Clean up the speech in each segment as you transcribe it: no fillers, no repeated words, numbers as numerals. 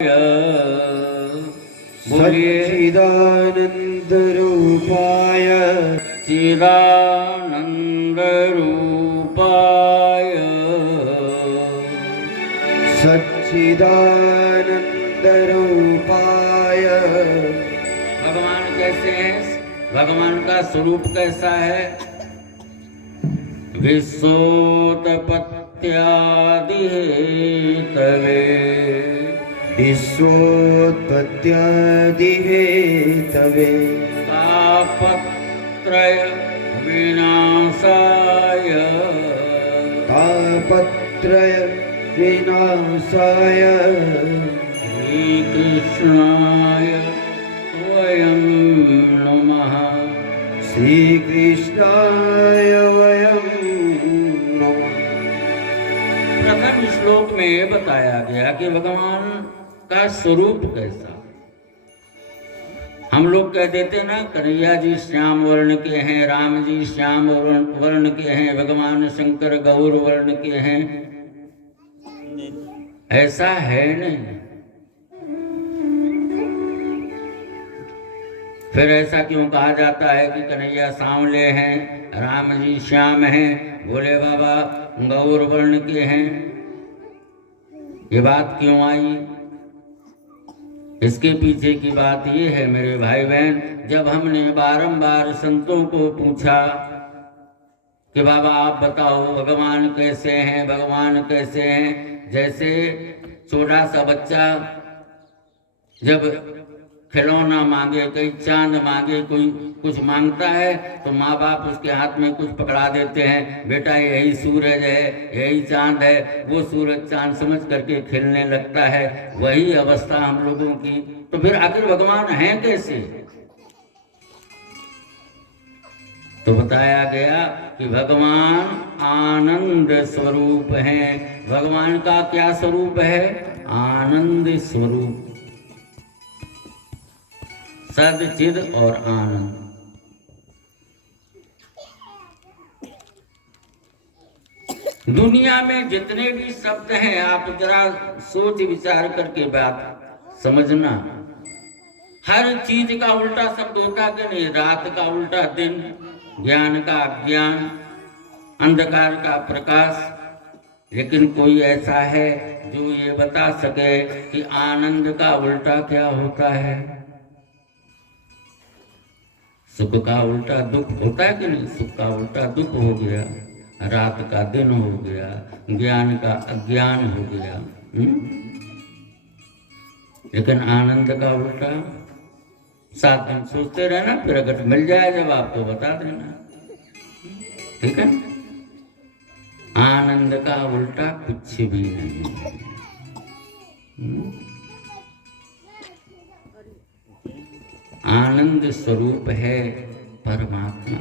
सच्चिदानंद रूपाय चिदानंद रूपाय सच्चिदानंद रूपाय। भगवान कैसे हैं? भगवान का स्वरूप कैसा है? विश्वोत्पत्त्यादि हेतवे विश्वोत्पत्त्यादि हेतवे तापत्रय विनाशाय तापत्रय विनाशाय श्रीकृष्णाय वयं नमः। श्रीकृष्णाय वयं नमः। प्रथम श्लोक में ये बताया गया कि भगवान का स्वरूप कैसा। हम लोग कह देते ना, कन्हैया जी श्याम वर्ण के हैं, राम जी श्याम वर्ण के हैं, भगवान शंकर गौर वर्ण के हैं। ऐसा है नहीं। फिर ऐसा क्यों कहा जाता है कि कन्हैया सांवले हैं, राम जी श्याम हैं, भोले बाबा गौर वर्ण के हैं? ये बात क्यों आई? इसके पीछे की बात ये है मेरे भाई बहन, जब हमने बारंबार संतों को पूछा कि बाबा आप बताओ भगवान कैसे हैं, भगवान कैसे हैं। जैसे छोटा सा बच्चा जब खिलौना मांगे, कोई चांद मांगे, कोई कुछ मांगता है तो माँ बाप उसके हाथ में कुछ पकड़ा देते हैं, बेटा यही सूरज है, यही चांद है। वो सूरज चांद समझ करके खेलने लगता है। वही अवस्था हम लोगों की। तो फिर आखिर भगवान हैं कैसे? तो बताया गया कि भगवान आनंद स्वरूप हैं। भगवान का क्या स्वरूप है? आनंद स्वरूप, सद चिद और आनंद। दुनिया में जितने भी शब्द हैं, आप जरा सोच विचार करके बात समझना। हर चीज का उल्टा शब्द होता कि नहीं? रात का उल्टा दिन, ज्ञान का अज्ञान, अंधकार का प्रकाश। लेकिन कोई ऐसा है जो ये बता सके कि आनंद का उल्टा क्या होता है? सुख का उल्टा दुख होता है कि नहीं? सुख का उल्टा दुख हो गया, रात का दिन हो गया, ज्ञान का अज्ञान हो गया। लेकिन आनंद का उल्टा 7 दिन सोचते रहना, फिर अगर मिल जाए जब आपको बता देना, ठीक है? आनंद का उल्टा कुछ भी नहीं है। आनंद स्वरूप है परमात्मा।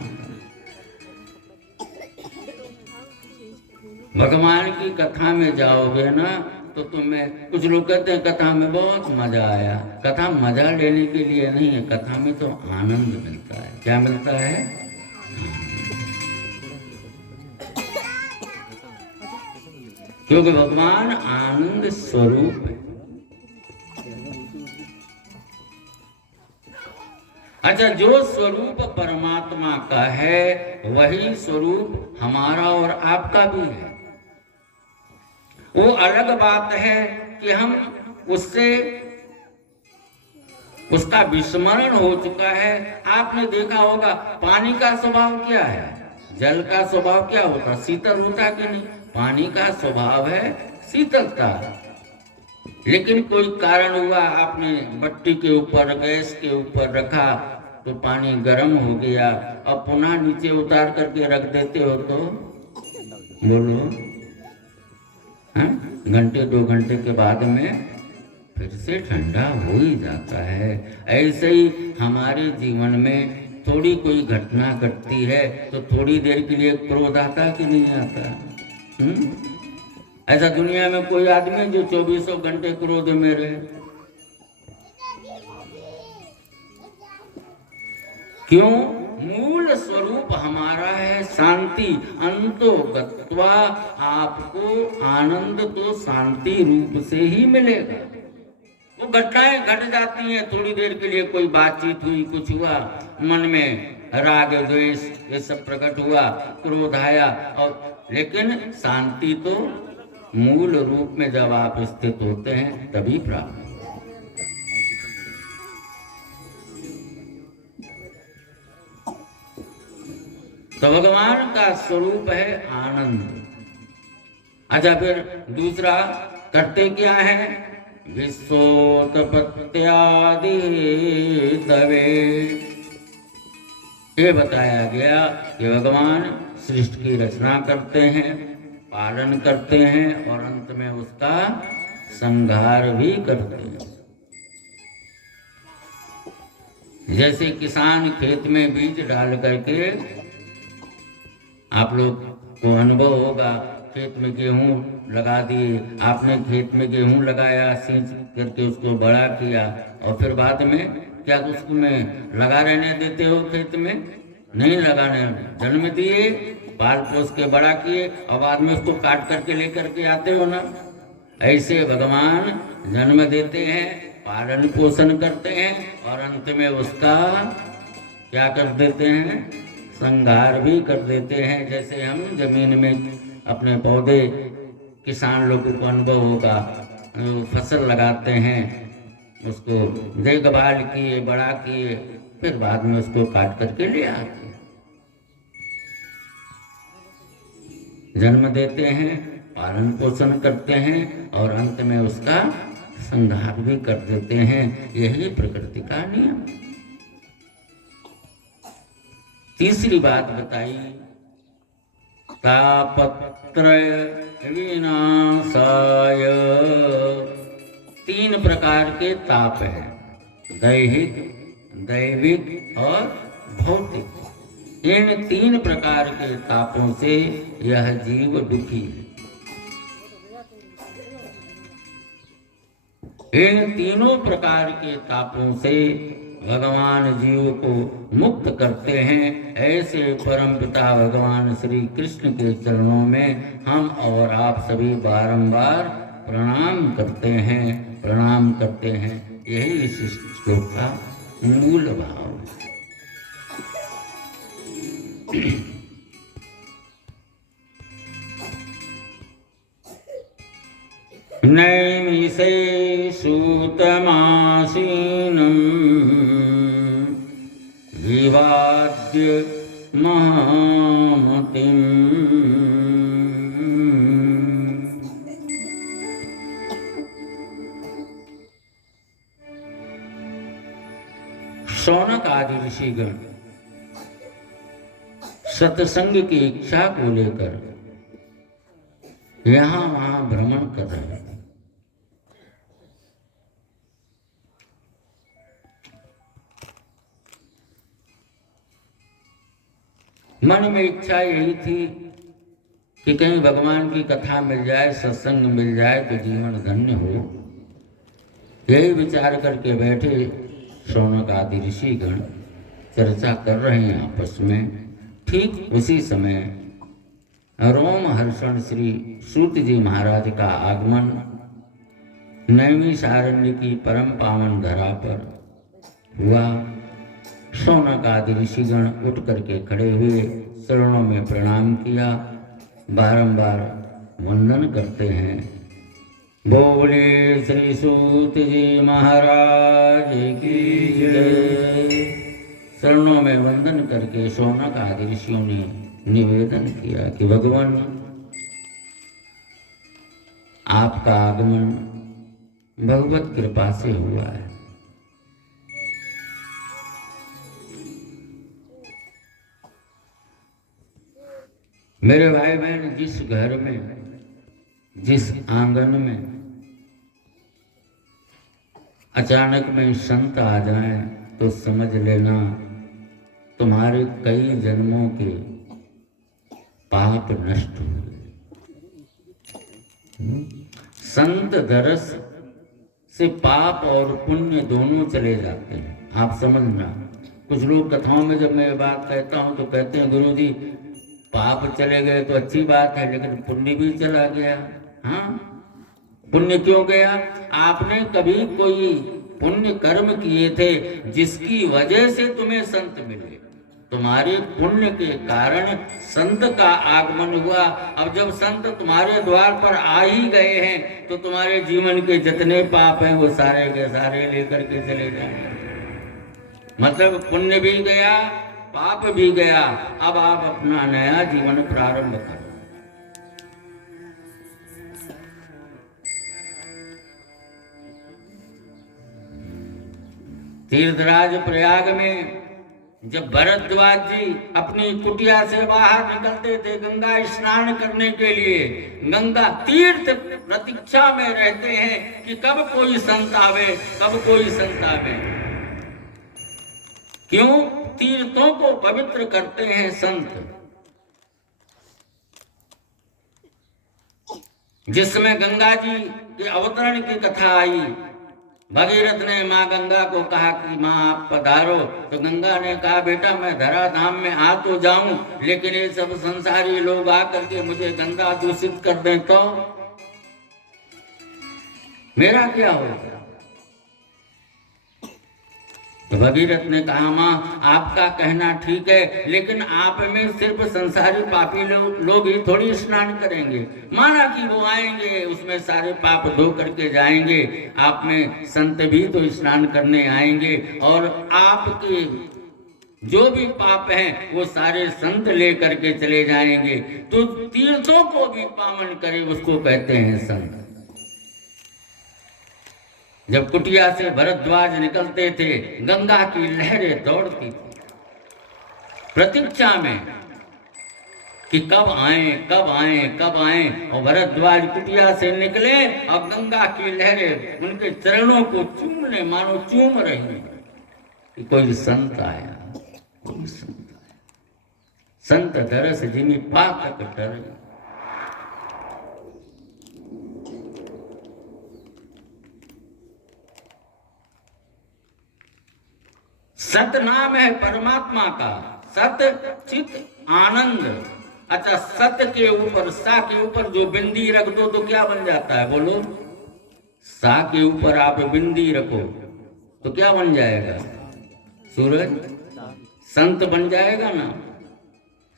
भगवान की कथा में जाओगे ना तो तुम्हें, कुछ लोग कहते हैं कथा में बहुत मजा आया। कथा मजा लेने के लिए नहीं है, कथा में तो आनंद मिलता है। क्या मिलता है? क्योंकि भगवान आनंद स्वरूप है। अच्छा, जो स्वरूप परमात्मा का है वही स्वरूप हमारा और आपका भी है। वो अलग बात है कि हम उससे, उसका विस्मरण हो चुका है। आपने देखा होगा पानी का स्वभाव क्या है, जल का स्वभाव क्या होता? शीतल होता कि नहीं? पानी का स्वभाव है शीतलता। लेकिन कोई कारण हुआ, आपने भट्टी के ऊपर, गैस के ऊपर रखा तो पानी गर्म हो गया, अब पुनः नीचे उतार करके रख देते हो तो बोलो, घंटे 2 घंटे के बाद में फिर से ठंडा हो ही जाता है। ऐसे ही हमारे जीवन में थोड़ी कोई घटना घटती है तो थोड़ी देर के लिए क्रोध आता कि नहीं आता? ऐसा दुनिया में कोई आदमी जो 24 घंटे क्रोध में रहे? क्यों? मूल स्वरूप हमारा है शांति। अंतो गत्वा आपको आनंद तो शांति रूप से ही मिलेगा। वो घटनाएं घट जाती हैं, थोड़ी देर के लिए कोई बातचीत हुई, कुछ हुआ, मन में राग द्वेष ये सब प्रकट हुआ, क्रोध आया, और लेकिन शांति तो मूल रूप में जब आप स्थित होते हैं तभी प्राप्त। तो भगवान का स्वरूप है आनंद। अच्छा, फिर दूसरा करते क्या है? विश्वोत्पत्त्यादि तवे, ये बताया गया कि भगवान सृष्टि की रचना करते हैं, पालन करते हैं और अंत में उसका संहार भी करते हैं। जैसे किसान खेत में बीज डाल करके, आप लोग को अनुभव होगा, खेत में गेहूं लगा दिए, आपने खेत में गेहूं लगाया, सींच करके उसको बड़ा किया, और फिर बाद में क्या उसको में लगा रहने देते हो? खेत में नहीं लगाने, जन्म दिए, पाल पोस के बड़ा किए, और बाद में उसको काट करके लेकर के आते हो ना। ऐसे भगवान जन्म देते हैं, पालन पोषण करते हैं और अंत में उसका क्या कर देते हैं? संहार भी कर देते हैं। जैसे हम जमीन में अपने पौधे, किसान लोगों को अनुभव होगा, फसल लगाते हैं, उसको देखभाल किए, बड़ा किए, फिर बाद में उसको काट करके ले आते हैं। जन्म देते हैं, पालन पोषण करते हैं और अंत में उसका संहार भी कर देते हैं। यही प्रकृति का नियम। तीसरी बात बताई, तापत्रय विनाशाय, 3 प्रकार के ताप हैं, दैहिक, दैविक और भौतिक। इन 3 प्रकार के तापों से यह जीव दुखी है। इन तीनों प्रकार के तापों से भगवान जीव को मुक्त करते हैं। ऐसे परम पिता भगवान श्री कृष्ण के चरणों में हम और आप सभी बारंबार प्रणाम करते हैं, प्रणाम करते हैं। यही इस श्लोक का मूल भाव है। नैमिषे सूतमासीनं विवाद्य महामतिम्। शौनक आदि ऋषिगण सत्संग की इच्छा को लेकर यहाँ वहाँ भ्रमण कर रहे हैं। मन में इच्छा यही थी कि कहीं भगवान की कथा मिल जाए, सत्संग मिल जाए तो जीवन धन्य हो। यही विचार करके बैठे शौनक आदि ऋषिगण चर्चा कर रहे हैं आपस में। ठीक उसी समय रोम हर्षण श्री सूत जी महाराज का आगमन नैमिषारण्य की परम पावन धरा पर हुआ। शौनक आदि ऋषिगण उठ करके खड़े हुए, चरणों में प्रणाम किया, बारंबार वंदन करते हैं। बोले श्री सूत जी महाराज की जय। चरणों में वंदन करके शौनक आदि ऋषियों ने निवेदन किया कि भगवान, आपका आगमन भगवत कृपा से हुआ है। मेरे भाई बहन, जिस घर में, जिस आंगन में अचानक में संत आ जाएं तो समझ लेना तुम्हारे कई जन्मों के पाप नष्ट हुए। संत दरस से पाप और पुण्य दोनों चले जाते हैं। आप समझना, कुछ लोग कथाओं में जब मैं ये बात कहता हूँ तो कहते हैं गुरुजी पाप चले गए तो अच्छी बात है, लेकिन पुण्य भी चला गया। हाँ, पुण्य क्यों गया? आपने कभी कोई पुण्य कर्म किए थे जिसकी वजह से तुम्हें संत मिले, तुम्हारे पुण्य के कारण संत का आगमन हुआ। अब जब संत तुम्हारे द्वार पर आ ही गए हैं तो तुम्हारे जीवन के जितने पाप हैं वो सारे के सारे लेकर के चले जाएंगे। मतलब पुण्य भी गया, पाप भी गया। अब आप अपना नया जीवन प्रारंभ करो। तीर्थराज प्रयाग में जब भरद्वाज जी अपनी कुटिया से बाहर निकलते थे गंगा स्नान करने के लिए, गंगा तीर्थ प्रतीक्षा में रहते हैं कि कब कोई संत आवे, कब कोई संत आवे। क्यों? तीर्थों को पवित्र करते हैं संत। जिसमें गंगा जी के अवतरण की कथा आई, भगीरथ ने माँ गंगा को कहा कि माँ आप पधारो, तो गंगा ने कहा बेटा मैं धरा धाम में आ तो जाऊं, लेकिन ये सब संसारी लोग आकर के मुझे गंगा दूषित कर दें तो मेरा क्या होगा? तो भगीरथ ने कहा माँ आपका कहना ठीक है, लेकिन आप में सिर्फ संसारी पापी लोग ही थोड़ी स्नान करेंगे। माना कि वो आएंगे उसमें सारे पाप धो करके जाएंगे, आप में संत भी तो स्नान करने आएंगे और आपके जो भी पाप हैं वो सारे संत ले करके चले जाएंगे। तो तीर्थों को भी पावन करे उसको कहते हैं संत। जब कुटिया से भरद्वाज निकलते थे गंगा की लहरें दौड़ती थी प्रतीक्षा में कि कब आए कब आए कब आए। और भरद्वाज कुटिया से निकले और गंगा की लहरें उनके चरणों को चूमने मानो चूम रही हैं कि कोई संत आया, कोई संत आया। संत दरस जिमी पातक डर। सत नाम है परमात्मा का, सत चित आनंद। अच्छा, सत के ऊपर सा के ऊपर जो बिंदी रख दो तो क्या बन जाता है? बोलो। सा के ऊपर आप बिंदी रखो तो क्या बन जाएगा? सूरज। संत बन जाएगा ना।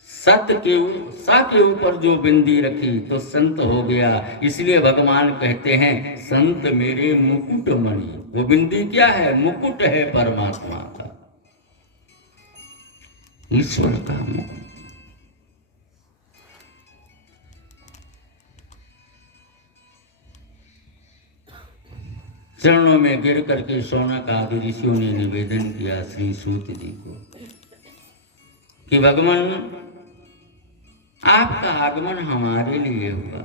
सत के सा के ऊपर जो बिंदी रखी तो संत हो गया। इसलिए भगवान कहते हैं संत मेरे मुकुट मणि। वो बिंदी क्या है? मुकुट है परमात्मा का, ईश्वर का मुकुट। चरणों में गिर करके शौनक आदि ऋषियों ने निवेदन किया श्री सूत जी को कि भगवान आपका आगमन हमारे लिए हुआ।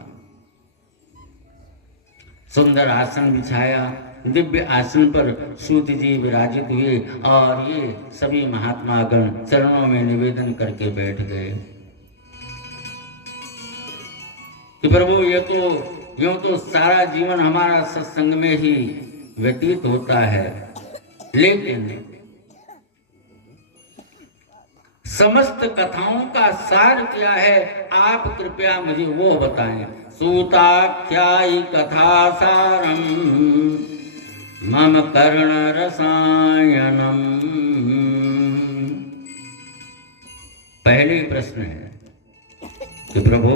सुंदर आसन बिछाया, दिव्य आसन पर सूत जी विराजित हुए और ये सभी महात्मागण चरणों में निवेदन करके बैठ गए कि प्रभु ये तो यूं तो सारा जीवन हमारा सत्संग में ही व्यतीत होता है, लेकिन समस्त कथाओं का सार क्या है आप कृपया मुझे वो बताएं। सूताख्यायी कथा सारम मम कर्ण रसायनम। पहले प्रश्न है कि प्रभु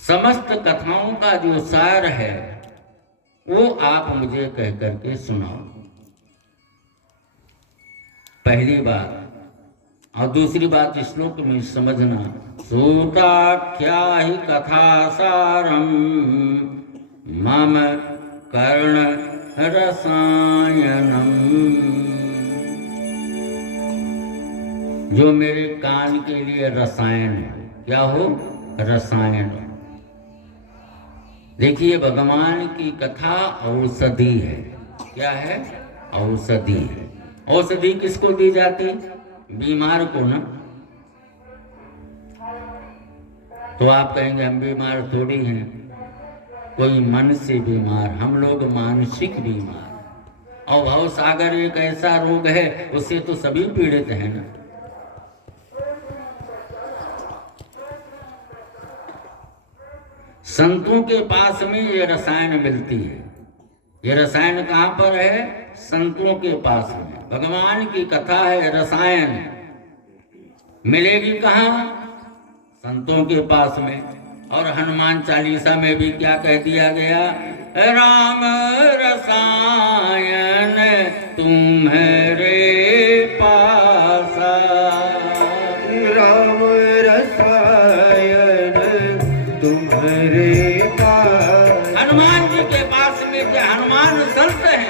समस्त कथाओं का जो सार है वो आप मुझे कह करके सुनाओ, पहली बात। और दूसरी बात श्लोक में समझना, सूताख्यायी कथा सारम मम कर्ण रसायनम। जो मेरे कान के लिए रसायन है। क्या हो? रसायन। देखिए भगवान की कथा औषधि है। क्या है? औषधि है। औषधि किसको दी जाती? बीमार को ना। तो आप कहेंगे हम बीमार थोड़ी हैं, कोई मन से बीमार, हम लोग मानसिक बीमार। और भव सागर एक ऐसा रोग है उससे तो सभी पीड़ित हैं ना। संतों के पास में ये रसायन मिलती है। ये रसायन कहाँ पर है? संतों के पास में। भगवान की कथा है रसायन, मिलेगी कहाँ? संतों के पास में। और हनुमान चालीसा में भी क्या कह दिया गया? राम रसायन तुम्हारे पासा। राम रसायन तुम्हारे पास। हनुमान जी के पास में क्या? हनुमान संत हैं,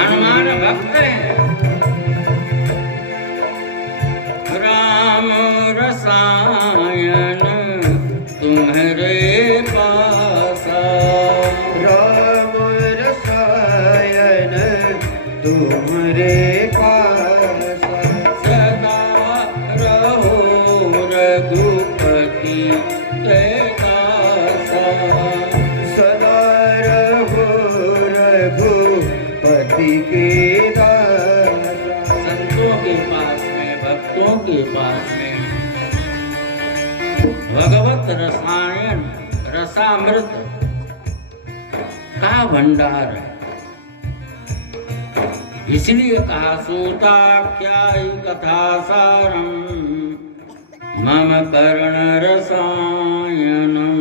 हनुमान भक्त हैं। राम रसायन तुम्हारे पासा। राम रसायन तुम्हारे पास। सदा रहो रघुपति के दासा। सदा रहो रघुपति के दासा। संतों के पास में, भक्तों के पास में भगवत रसायन, रसामृत का भंडार है। इसलिए कहा सूताख्यायी कथा सारम मम कर्ण रसायनम।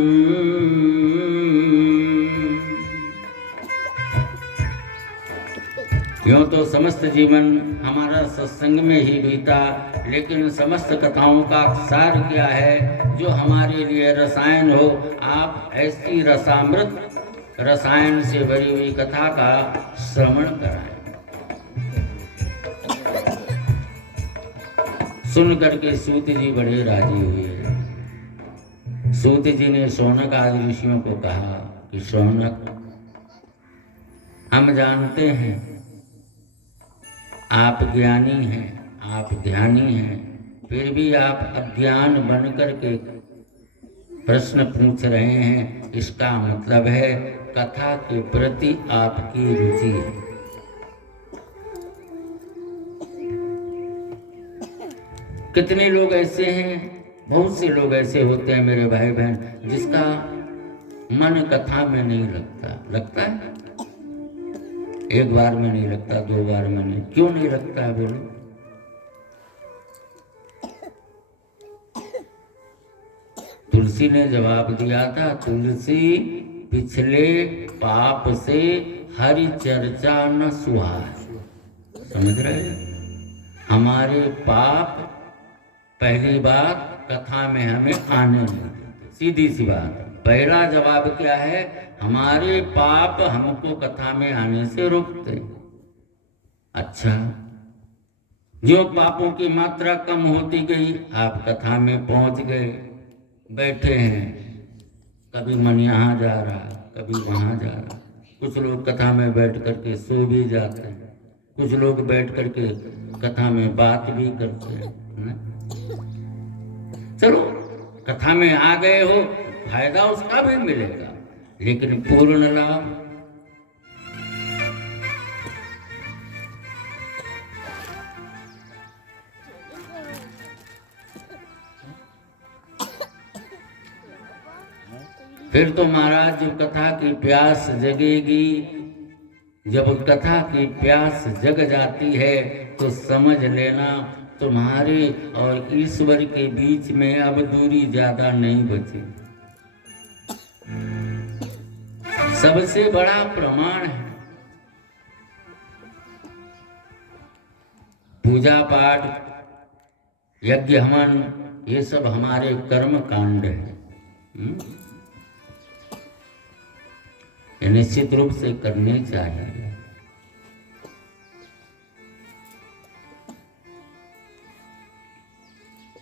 यूं तो समस्त जीवन हमारा सत्संग में ही बीता, लेकिन समस्त कथाओं का सार क्या है? जो हमारे लिए रसायन हो। आप ऐसी रसामृत, रसायन से भरी हुई कथा का श्रवण कराएं। सुन करके सूत जी बड़े राजी हुए। सूत जी ने शौनक आदि ऋषियों को कहा कि शौनक, हम जानते हैं आप ज्ञानी हैं, आप ध्यानी हैं, फिर भी आप अज्ञान बन करके प्रश्न पूछ रहे हैं। इसका मतलब है कथा के प्रति आपकी रुचि है। कितने लोग ऐसे हैं, बहुत से लोग ऐसे होते हैं मेरे भाई बहन, जिसका मन कथा में नहीं लगता। लगता है? एक बार में नहीं लगता, दो बार में नहीं। क्यों नहीं लगता है बोलो? तुलसी ने जवाब दिया था, तुलसी पिछले पाप से हरि चर्चा न सुहाए। समझ रहे हैं? हमारे पाप पहली बात कथा में हमें आने नहीं देते। सीधी सी बात। पहला जवाब क्या है? हमारे पाप हमको कथा में आने से रोकते। अच्छा, जो पापों की मात्रा कम होती गई, आप कथा में पहुंच गए, बैठे हैं, कभी मन यहाँ जा रहा, कभी वहाँ जा रहा। कुछ लोग कथा में बैठ करके सो भी जाते हैं, कुछ लोग बैठ करके कथा में बात भी करते हैं। चलो, कथा में आ गए हो, फायदा उसका भी मिलेगा, लेकिन पूर्ण लाभ। फिर तो महाराज जब कथा की प्यास जगेगी, जब कथा की प्यास जग जाती है तो समझ लेना तुम्हारे और ईश्वर के बीच में अब दूरी ज्यादा नहीं बची। सबसे बड़ा प्रमाण है पूजा पाठ, यज्ञ हवन, ये सब हमारे कर्म कांड है। ये निश्चित रूप से करने चाहिए।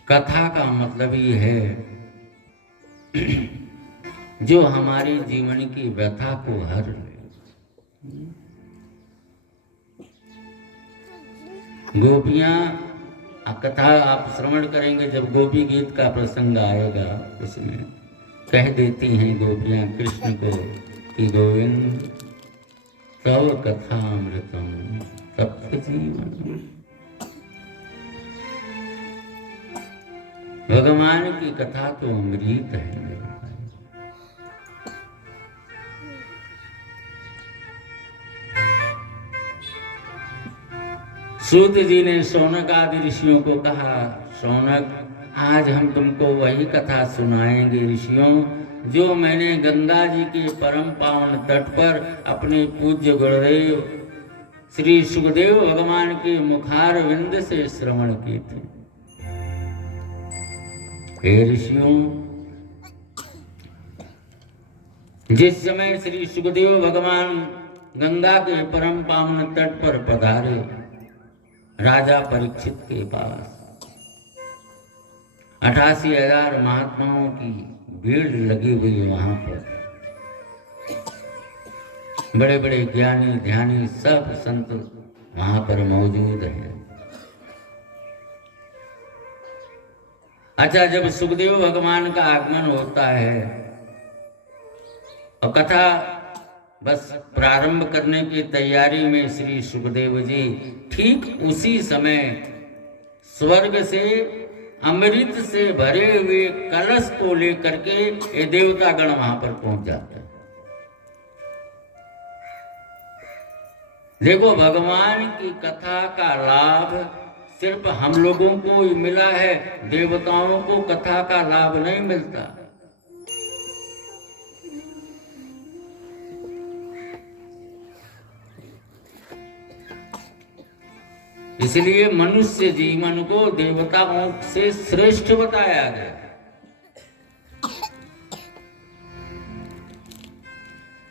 कथा का मतलब ये है जो हमारे जीवन की व्यथा को हर ले। गोपियां, कथा आप श्रवण करेंगे जब गोपी गीत का प्रसंग आएगा, उसमें कह देती हैं गोपियां कृष्ण को कि गोविंद तव कथामृतम सत्य जीवन। भगवान की कथा तो अमृत है। सूत जी ने शौनक आदि ऋषियों को कहा, शौनक, आज हम तुमको वही कथा सुनाएंगे ऋषियों, जो मैंने गंगा जी के परम पावन तट पर अपने पूज्य गुरुदेव श्री सुखदेव भगवान के मुखार विंद से श्रवण की थी। हे ऋषियों, जिस समय श्री सुखदेव भगवान गंगा के परम पावन तट पर पधारे राजा परीक्षित के पास, 88,000 महात्माओं की भीड़ लगी हुई वहां पर, बड़े बड़े ज्ञानी ध्यानी सब संत वहां पर मौजूद हैं। अच्छा, जब सुखदेव भगवान का आगमन होता है और कथा बस प्रारंभ करने की तैयारी में श्री सुखदेव जी ठीक उसी समय स्वर्ग से अमृत से भरे हुए कलश को लेकर के ये देवतागण वहां पर पहुंच जाते हैं। देखो, भगवान की कथा का लाभ सिर्फ हम लोगों को ही मिला है, देवताओं को कथा का लाभ नहीं मिलता। इसलिए मनुष्य जीवन को देवताओं से श्रेष्ठ बताया गया।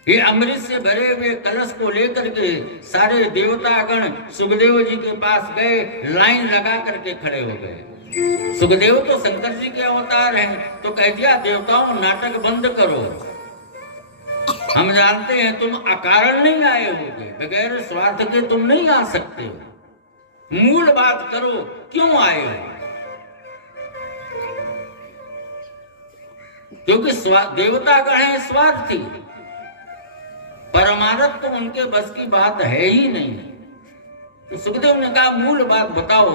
ये अमृत से भरे हुए कलश को लेकर के सारे देवतागण सुखदेव जी के पास गए, लाइन लगा करके खड़े हो गए। सुखदेव तो शंकर जी के अवतार हैं, तो कह दिया, देवताओं नाटक बंद करो, हम जानते हैं तुम अकारण नहीं आए होगे, बगैर स्वार्थ के तुम नहीं आ सकते हो, मूल बात करो, क्यों आए हो? क्योंकि देवतागण है स्वार्थी, परमारथ तो उनके बस की बात है ही नहीं। तो सुखदेव ने कहा, मूल बात बताओ,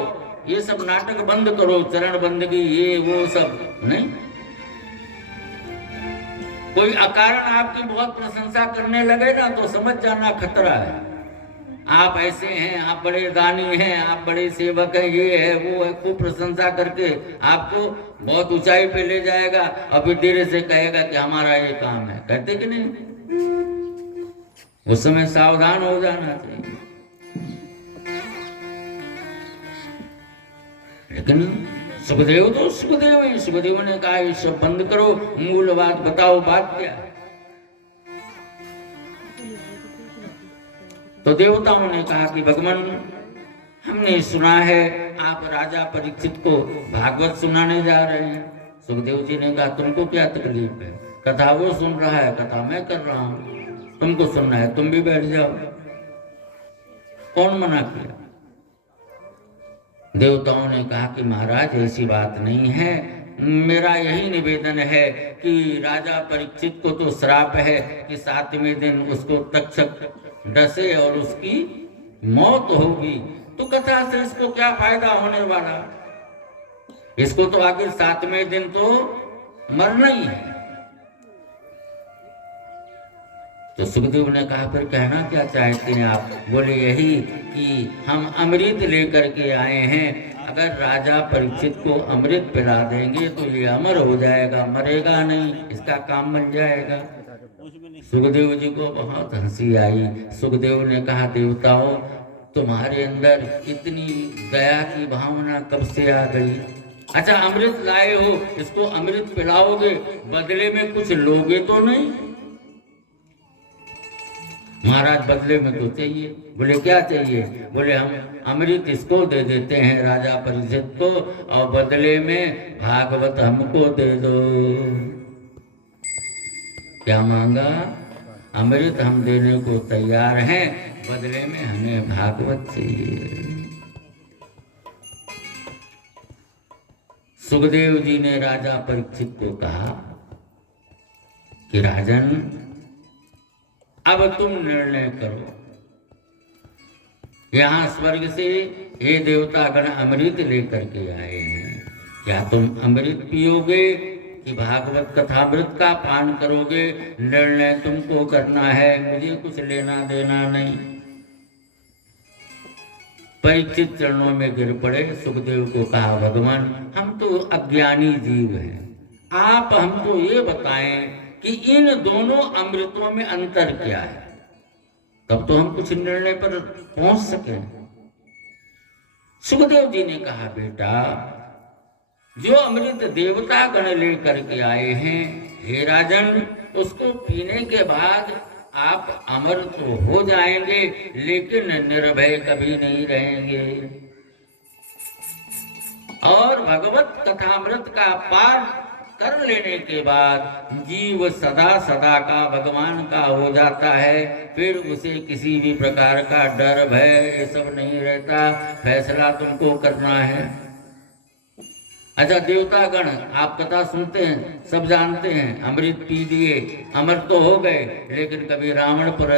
ये सब नाटक बंद करो, चरण बंदगी ये वो सब नहीं। कोई अकारण आपकी बहुत प्रशंसा करने लगे ना तो समझ जाना खतरा है। आप ऐसे हैं, आप बड़े दानी हैं, आप बड़े सेवक हैं, ये है वो है, खूब प्रशंसा करके आपको बहुत ऊंचाई पे ले जाएगा और फिर धीरे से कहेगा कि हमारा ये काम है। कहते कि नहीं? उस समय सावधान हो जाना चाहिए। लेकिन सुखदेव तो सुखदेव है, सुखदेव ने कहा, ये सब बंद करो, मूल बात बताओ, बात क्या है? तो देवताओं ने कहा कि भगवान, हमने सुना है आप राजा परीक्षित को भागवत सुनाने जा रहे हैं। सुखदेव जी ने कहा, तुमको क्या तकलीफ है? कथा वो सुन रहा है, कथा मैं कर रहा हूं, तुमको सुनना है तुम भी बैठ जाओ, कौन मना किया? देवताओं ने कहा कि महाराज ऐसी बात नहीं है, मेरा यही निवेदन है कि राजा परीक्षित को तो श्राप है कि 7वें दिन उसको तक्षक डसे और उसकी मौत होगी, तो कथा से इसको क्या फायदा होने वाला? इसको तो आखिर 7वें दिन तो मरना ही है। तो सुखदेव ने कहा, फिर कहना क्या चाहते हैं आप? बोले, यही कि हम अमृत लेकर के आए हैं, अगर राजा परीक्षित को अमृत पिला देंगे तो ये अमर हो जाएगा, मरेगा नहीं, इसका काम बन जाएगा। सुखदेव जी को बहुत हंसी आई। सुखदेव ने कहा, देवताओं, तुम्हारे अंदर इतनी दया की भावना कब से आ गई? अच्छा, अमृत लाए हो, इसको अमृत पिलाओगे, बदले में कुछ लोगे तो नहीं? महाराज, बदले में तो चाहिए। बोले, क्या चाहिए? बोले, हम अमृत इसको दे देते हैं राजा परीक्षित को, और बदले में भागवत हमको दे दो। क्या मांगा? अमृत हम देने को तैयार हैं, बदले में हमें भागवत चाहिए। सुखदेव जी ने राजा परीक्षित को कहा कि राजन, अब तुम निर्णय करो, यहाँ स्वर्ग से ये देवतागण अमृत लेकर के आए हैं, क्या तुम अमृत पियोगे कि भागवत कथामृत का पान करोगे? निर्णय तुमको करना है, मुझे कुछ लेना देना नहीं। परीक्षित चरणों में गिर पड़े। सुखदेव को कहा, भगवान हम तो अज्ञानी जीव हैं, आप हमको ये बताएं कि इन दोनों अमृतों में अंतर क्या है, तब तो हम कुछ निर्णय पर पहुंच सके। सुखदेव जी ने कहा, बेटा जो अमृत देवता गण लेकर के आए हैं, हे राजन, उसको पीने के बाद आप अमर तो हो जाएंगे, लेकिन निर्भय कभी नहीं रहेंगे। और भगवत कथामृत का पान कर लेने के बाद जीव सदा सदा का भगवान का हो जाता है। फिर उसे किसी भी प्रकार का डर भय ये सब नहीं रहता। फैसला तुमको करना है। अच्छा, देवतागण आप कथा सुनते हैं, सब जानते हैं, अमृत पी लिए, अमर तो हो गए, लेकिन कभी रावण पर,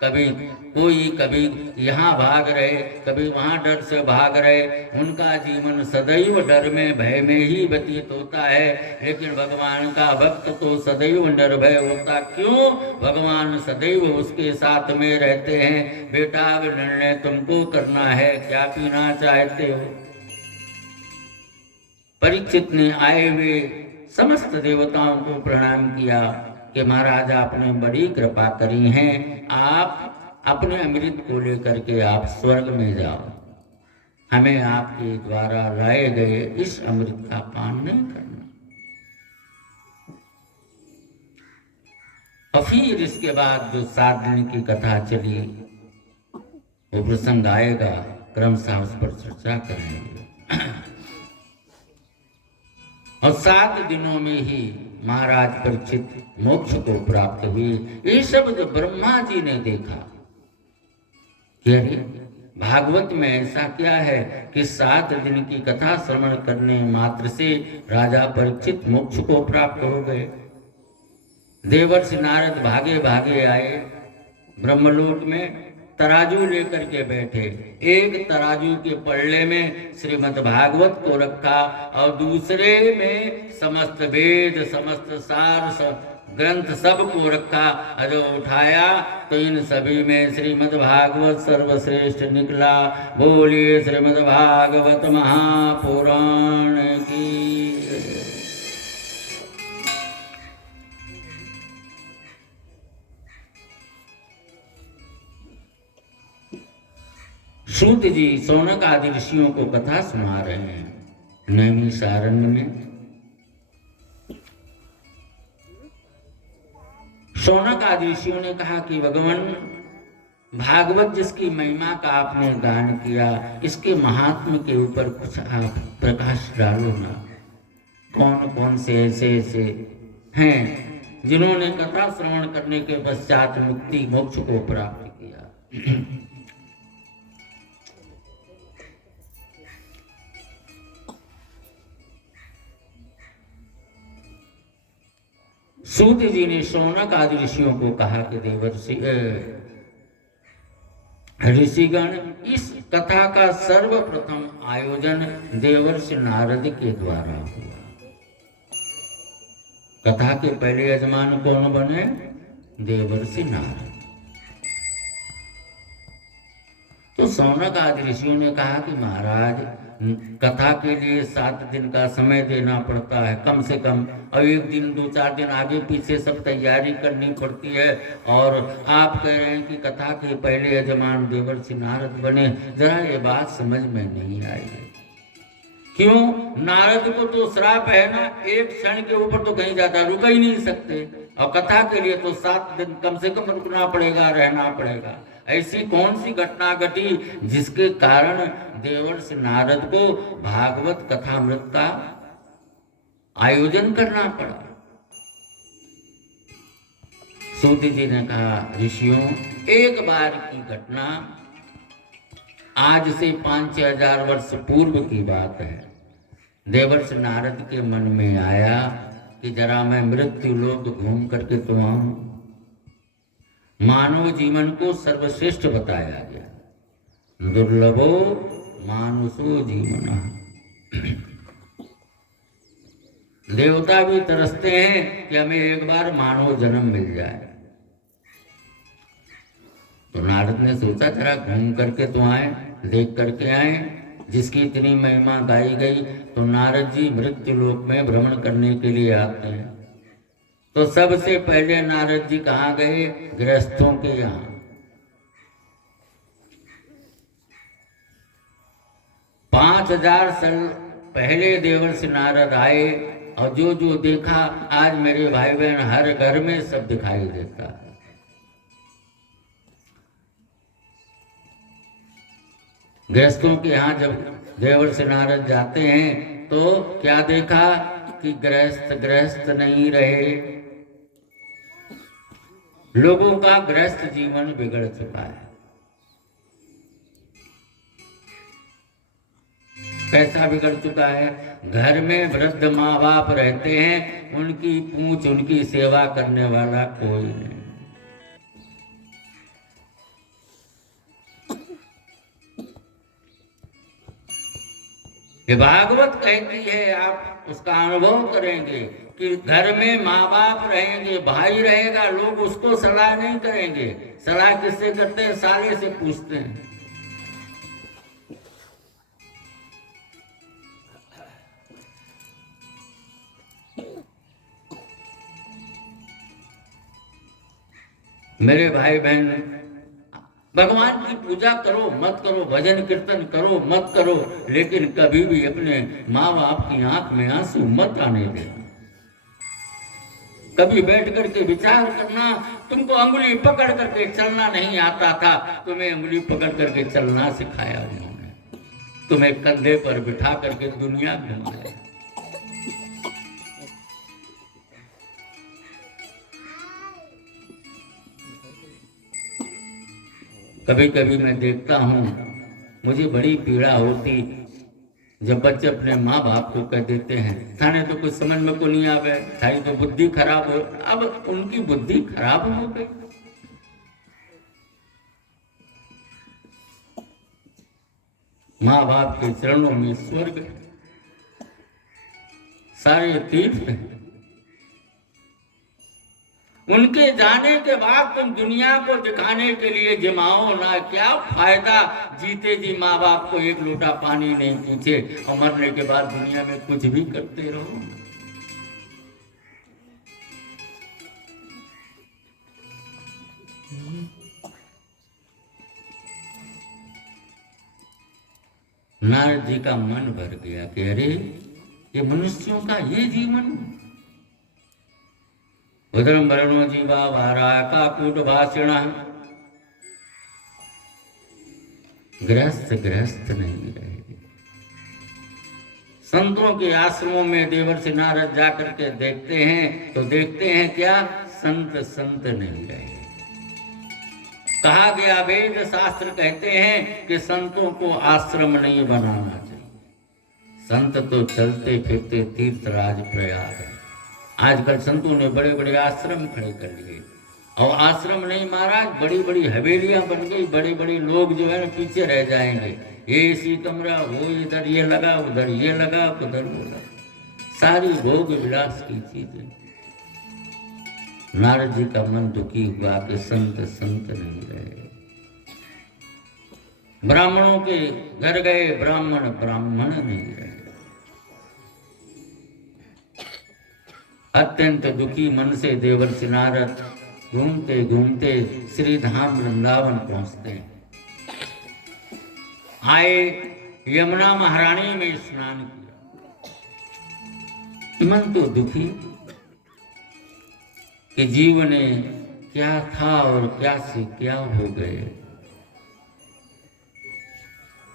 कभी कोई, कभी यहाँ भाग रहे, कभी वहाँ डर से भाग रहे। उनका जीवन सदैव डर में भय में ही व्यतीत होता है। लेकिन भगवान का भक्त तो सदैव निर्भय होता। क्यों? भगवान सदैव उसके साथ में रहते हैं। बेटा अब निर्णय तुमको करना है, क्या पीना चाहते हो? परीक्षित ने आए हुए समस्त देवताओं को प्रणाम किया कि महाराज आपने बड़ी कृपा करी है, आप अपने अमृत को लेकर के आप स्वर्ग में जाओ, हमें आपके द्वारा लाए गए इस अमृत का पान नहीं करना। और फिर इसके बाद जो 7 दिन की कथा चली, वो प्रसंग आएगा, क्रमशः उस पर चर्चा करेंगे। और 7 दिनों में ही महाराज परीक्षित मोक्ष को प्राप्त हुए। ये शब्द ब्रह्मा जी ने देखा कि अरे भागवत में ऐसा क्या है कि 7 दिन की कथा श्रवण करने मात्र से राजा परीक्षित मोक्ष को प्राप्त हो गए। देवर्षि नारद भागे भागे आए ब्रह्मलोक में, तराजू लेकर के बैठे। एक तराजू के पल्ले में श्रीमद् भागवत को रखा और दूसरे में समस्त वेद, समस्त सार, ग्रंथ सब को रखा। जो उठाया तो इन सभी में श्रीमद् भागवत सर्वश्रेष्ठ निकला। बोलिए श्रीमद् भागवत महापुराण की। सूत जी शौनक आदि ऋषियों को कथा सुना रहे हैं नैमिषारण्य में। शौनक आदि ऋषियों ने कहा कि भगवान भागवत जिसकी महिमा का आपने गान किया, इसके महात्म्य के ऊपर कुछ आप प्रकाश डालो ना। कौन कौन से ऐसे ऐसे हैं जिन्होंने कथा श्रवण करने के पश्चात मुक्ति मोक्ष को प्राप्त किया। सूत जी ने शौनक आदि ऋषियों को कहा कि देवर्षि ऋषिगण, इस कथा का सर्वप्रथम आयोजन देवर्षि नारद के द्वारा हुआ। कथा के पहले यजमान कौन बने? देवर्षि नारद। तो शौनक आदि ऋषियों ने कहा कि महाराज कथा के लिए 7 दिन का समय देना पड़ता है कम से कम, और 1 दिन 2-4 दिन आगे पीछे सब तैयारी करनी पड़ती है, और आप कह रहे हैं कि कथा के पहले यजमान देवर्षि नारद बने। जरा ये बात समझ में नहीं आई है। क्यों? नारद को तो श्राप है ना, एक क्षण के ऊपर तो कहीं ज्यादा रुक ही नहीं सकते, और कथा के लिए तो 7 दिन कम से कम रुकना पड़ेगा, रहना पड़ेगा। ऐसी कौन सी घटना घटी जिसके कारण देवर्षि नारद को भागवत कथामृत का आयोजन करना पड़ा? सूत जी ने कहा, ऋषियों, एक बार की घटना आज से 5-6 हजार वर्ष पूर्व की बात है। देवर्षि नारद के मन में आया कि जरा मैं मृत्यु लोक घूम करके तो आऊं। मानव जीवन को सर्वश्रेष्ठ बताया गया। दुर्लभो मानुषो जीवन। देवता भी तरसते हैं कि हमें एक बार मानव जन्म मिल जाए। तो नारद ने सोचा जरा घूम करके तो आए, देख करके आए, जिसकी इतनी महिमा गाई गई। तो नारद जी मृत्यु लोक में भ्रमण करने के लिए आते हैं। तो सबसे पहले नारद जी कहाँ गए? गृहस्थों के यहाँ। 5000 साल पहले देवर्षि नारद आए, और जो जो देखा आज मेरे भाई बहन हर घर में सब दिखाई देता है। गृहस्थों के यहाँ जब देवर्षि नारद जाते हैं तो क्या देखा कि गृहस्थ नहीं रहे। लोगों का गृहस्थ जीवन बिगड़ चुका है। कैसा बिगड़ चुका है? घर में वृद्ध माँ बाप रहते हैं, उनकी पूछ उनकी सेवा करने वाला कोई नहीं। ये भागवत कहती है, आप उसका अनुभव करेंगे कि घर में माँ बाप रहेंगे, भाई रहेगा, लोग उसको सलाह नहीं करेंगे। सलाह किससे करते हैं? साले से पूछते हैं। मेरे भाई बहन, भगवान की पूजा करो मत करो, भजन कीर्तन करो मत करो, लेकिन कभी भी अपने माँ बाप की आंख में आंसू मत आने देना। कभी बैठ करके विचार करना, तुमको अंगुली पकड़ करके चलना नहीं आता था, तुम्हें अंगुली पकड़ करके चलना सिखाया उन्होंने, तुम्हें कंधे पर बिठा करके दुनिया घुमाया। कभी कभी मैं देखता हूँ, मुझे बड़ी पीड़ा होती जब बच्चे अपने माँ बाप को कह देते हैं थाने तो कुछ समझ में को नहीं आवे, थारी तो बुद्धि खराब हो। अब उनकी बुद्धि खराब हो गई। माँ बाप के चरणों में स्वर्ग है, सारे तीर्थ हैं। उनके जाने के बाद तुम दुनिया को दिखाने के लिए जमाओ ना, क्या फायदा? जीते जी माँ बाप को एक लोटा पानी नहीं पूछे और मरने के बाद दुनिया में कुछ भी करते रहो। नारद जी का मन भर गया कि अरे ये मनुष्यों का ये जीवन। उधरम वर्णो जीवा वारा काकूट भाषण। गृहस्थ नहीं रहे। संतों के आश्रमों में देवर्षि नारद जाकर के देखते हैं तो देखते हैं क्या? संत नहीं रहे। कहा गया, वेद शास्त्र कहते हैं कि संतों को आश्रम नहीं बनाना चाहिए। संत तो चलते फिरते तीर्थराज प्रयाग है। आजकल संतों ने बड़े बड़े आश्रम खड़े कर लिए, और आश्रम नहीं महाराज, बड़ी बड़ी हवेलियां बन गई। बड़े बड़े लोग जो है ना पीछे रह जाएंगे। ये इसी कमरा, वो इधर ये लगा, उधर ये लगा, उधर वो लगा, सारी भोग विलास की चीजें। नारद जी का मन दुखी हुआ कि संत नहीं रहे। ब्राह्मणों के घर गए, ब्राह्मण नहीं रहे। अत्यंत दुखी मन से देवर्षि नारद घूमते घूमते श्री धाम वृंदावन पहुंचते हैं। आए, यमुना महारानी में स्नान किया। मन तो दुखी कि जीवन क्या था और क्या से क्या हो गए।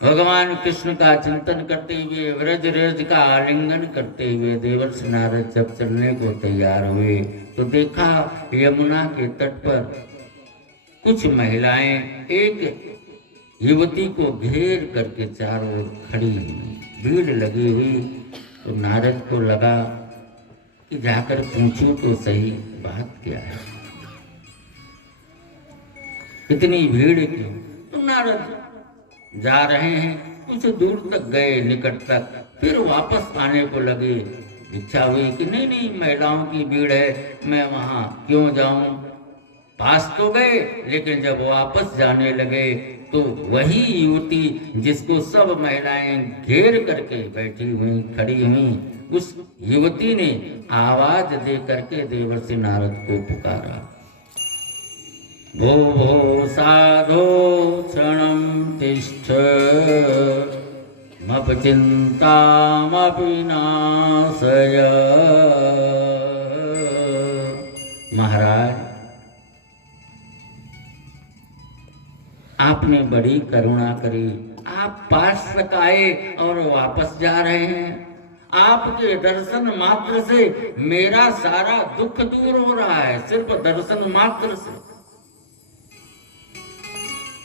भगवान कृष्ण का चिंतन करते हुए, व्रज रज का आलिंगन करते हुए देवर्षि नारद जब चलने को तैयार हुए तो देखा यमुना के तट पर कुछ महिलाएं एक युवती को घेर करके चारों ओर खड़ी हुई, भीड़ लगी हुई। तो नारद को लगा कि जाकर पूछूं तो सही बात क्या है, इतनी भीड़ क्यों? तो नारद जा रहे हैं, कुछ दूर तक गए, निकट तक, फिर वापस आने को लगे। इच्छा हुई कि नहीं महिलाओं की भीड़ है, मैं वहां क्यों जाऊं, पास तो गए, लेकिन जब वापस जाने लगे तो वही युवती जिसको सब महिलाएं घेर करके बैठी हुई खड़ी हुई, उस युवती ने आवाज दे करके देवर्षि नारद को पुकारा, भो भो साधो क्षणं तिष्ठ मप चिंतामपि नाशय। महाराज, आपने बड़ी करुणा करी, आप पास तक आए और वापस जा रहे हैं। आपके दर्शन मात्र से मेरा सारा दुख दूर हो रहा है, सिर्फ दर्शन मात्र से।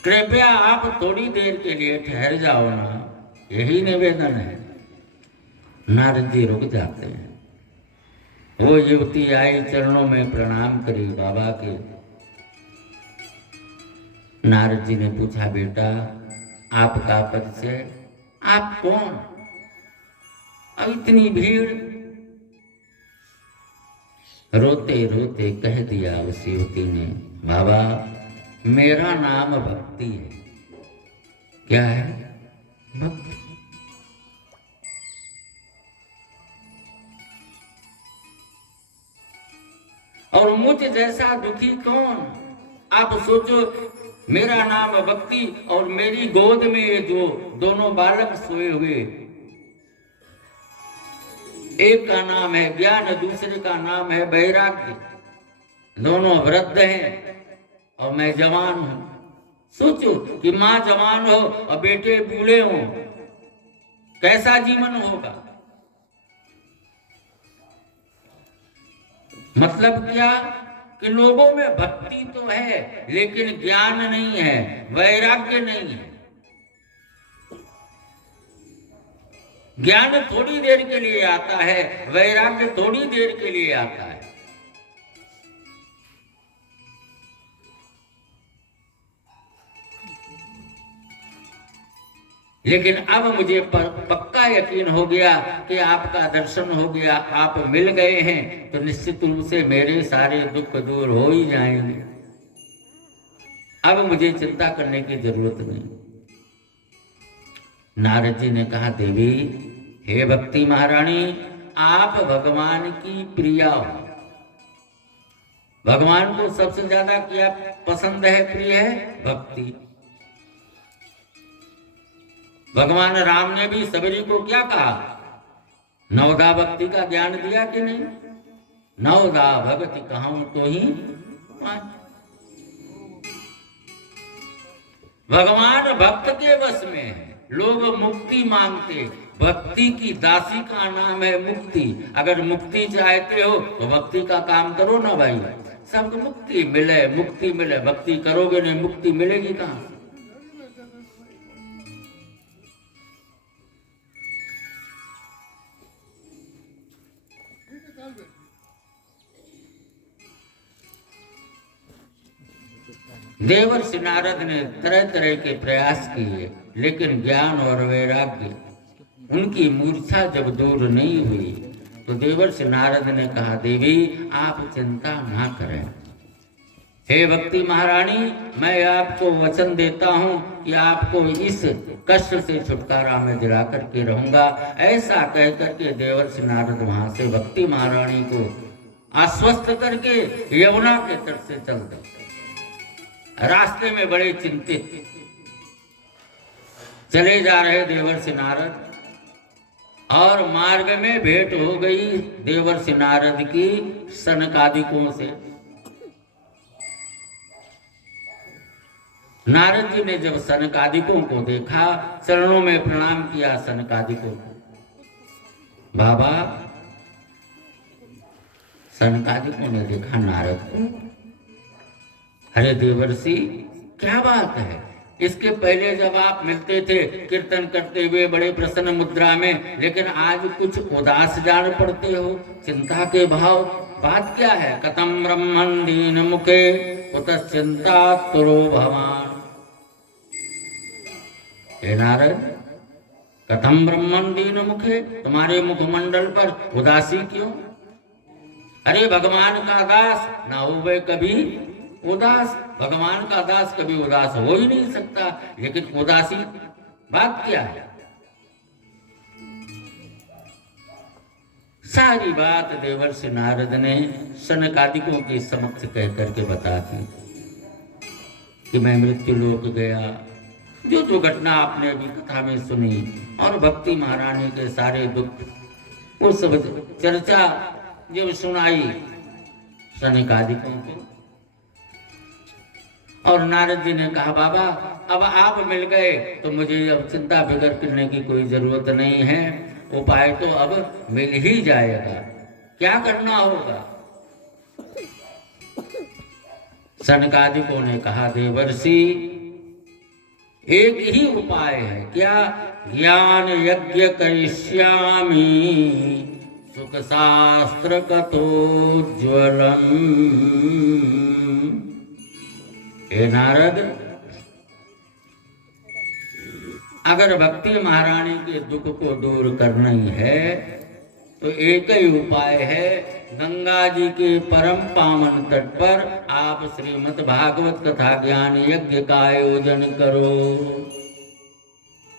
कृपया आप थोड़ी देर के लिए ठहर जाओ ना, यही निवेदन है। नारद जी रुक जाते हैं। वो युवती आई, चरणों में प्रणाम करी बाबा के। नारद जी ने पूछा, बेटा आपका परिचय, आप कौन? अब इतनी भीड़। रोते रोते कह दिया उस युवती ने, बाबा मेरा नाम भक्ति है। क्या है? भक्ति। और मुझ जैसा दुखी कौन? आप सोचो, मेरा नाम भक्ति और मेरी गोद में ये जो दोनों बालक सोए हुए, एक का नाम है ज्ञान, दूसरे का नाम है वैराग्य। दोनों वृद्ध हैं और मैं जवान हूं। सोचो कि माँ जवान हो और बेटे बूढ़े हो, कैसा जीवन होगा? मतलब क्या कि लोगों में भक्ति तो है लेकिन ज्ञान नहीं है, वैराग्य नहीं है। ज्ञान थोड़ी देर के लिए आता है, वैराग्य थोड़ी देर के लिए आता है। लेकिन अब मुझे पक्का यकीन हो गया कि आपका दर्शन हो गया, आप मिल गए हैं, तो निश्चित रूप से मेरे सारे दुख दूर हो ही जाएंगे। अब मुझे चिंता करने की जरूरत नहीं। नारद जी ने कहा, देवी हे भक्ति महारानी, आप भगवान की प्रिया हो। भगवान को सबसे ज्यादा क्या पसंद है, प्रिय है? भक्ति। भगवान राम ने भी सबरी को क्या कहा? नवदा भक्ति का ज्ञान दिया कि नहीं? नवदा भक्ति कहूं तो ही भगवान भक्त के वश में है। लोग मुक्ति मांगते, भक्ति की दासी का नाम है मुक्ति। अगर मुक्ति चाहते हो तो भक्ति का काम करो ना भाई। सबको मुक्ति मिले, मुक्ति मिले, भक्ति करोगे नहीं मुक्ति मिलेगी कहां? देवर्षि नारद ने तरह तरह के प्रयास किए, लेकिन ज्ञान और वैराग्य, उनकी मूर्छा जब दूर नहीं हुई तो देवर्षि नारद ने कहा, देवी आप चिंता ना करें। हे भक्ति महारानी, मैं आपको वचन देता हूं कि आपको इस कष्ट से छुटकारा में दिला करके रहूंगा। ऐसा कह करके देवर्षि नारद वहां से भक्ति महारानी को आश्वस्त करके यमुना के तट से चल दे। रास्ते में बड़े चिंतित चले जा रहे देवर्षि नारद, और मार्ग में भेंट हो गई देवर्षि नारद की सनकादिकों से। नारद जी ने जब सनकादिकों को देखा, चरणों में प्रणाम किया सनकादिकों को। बाबा, सनकादिकों ने देखा नारद को, अरे देवर्षि क्या बात है? इसके पहले जब आप मिलते थे कीर्तन करते हुए बड़े प्रसन्न मुद्रा में, लेकिन आज कुछ उदास जान पड़ते हो, चिंता के भाव। बात क्या है? कथम ब्रह्मण दीन मुखे कुतः चिंता तुरो भवान। हे नारद, कथम ब्रह्मण दीन मुखे, तुम्हारे मुखमंडल पर उदासी क्यों? अरे भगवान का दास ना हुए कभी उदास, भगवान का दास कभी उदास हो ही नहीं सकता, लेकिन उदासी बात क्या है? सारी बात देवर्षि नारद ने सनकादिकों के समक्ष कह करके बता दी कि मैं मृत्यु लोक गया, जो जो घटना आपने अभी कथा में सुनी, और भक्ति महारानी के सारे दुख, वो सब चर्चा जब सुनाई सनकादिकों को, और नारद जी ने कहा बाबा अब आप मिल गए तो मुझे अब चिंता फिक्र करने की कोई जरूरत नहीं है, उपाय तो अब मिल ही जाएगा, क्या करना होगा? सनकादिकों ने कहा देवर्षि एक ही उपाय है, क्या? ज्ञान यज्ञ करिष्यामि सुख शास्त्र कथोज्ज्वलम्। हे नारद, अगर भक्ति महारानी के दुख को दूर करना ही है तो एक ही उपाय है, गंगा जी के परम पावन तट पर आप श्रीमद् भागवत कथा ज्ञान यज्ञ का आयोजन करो।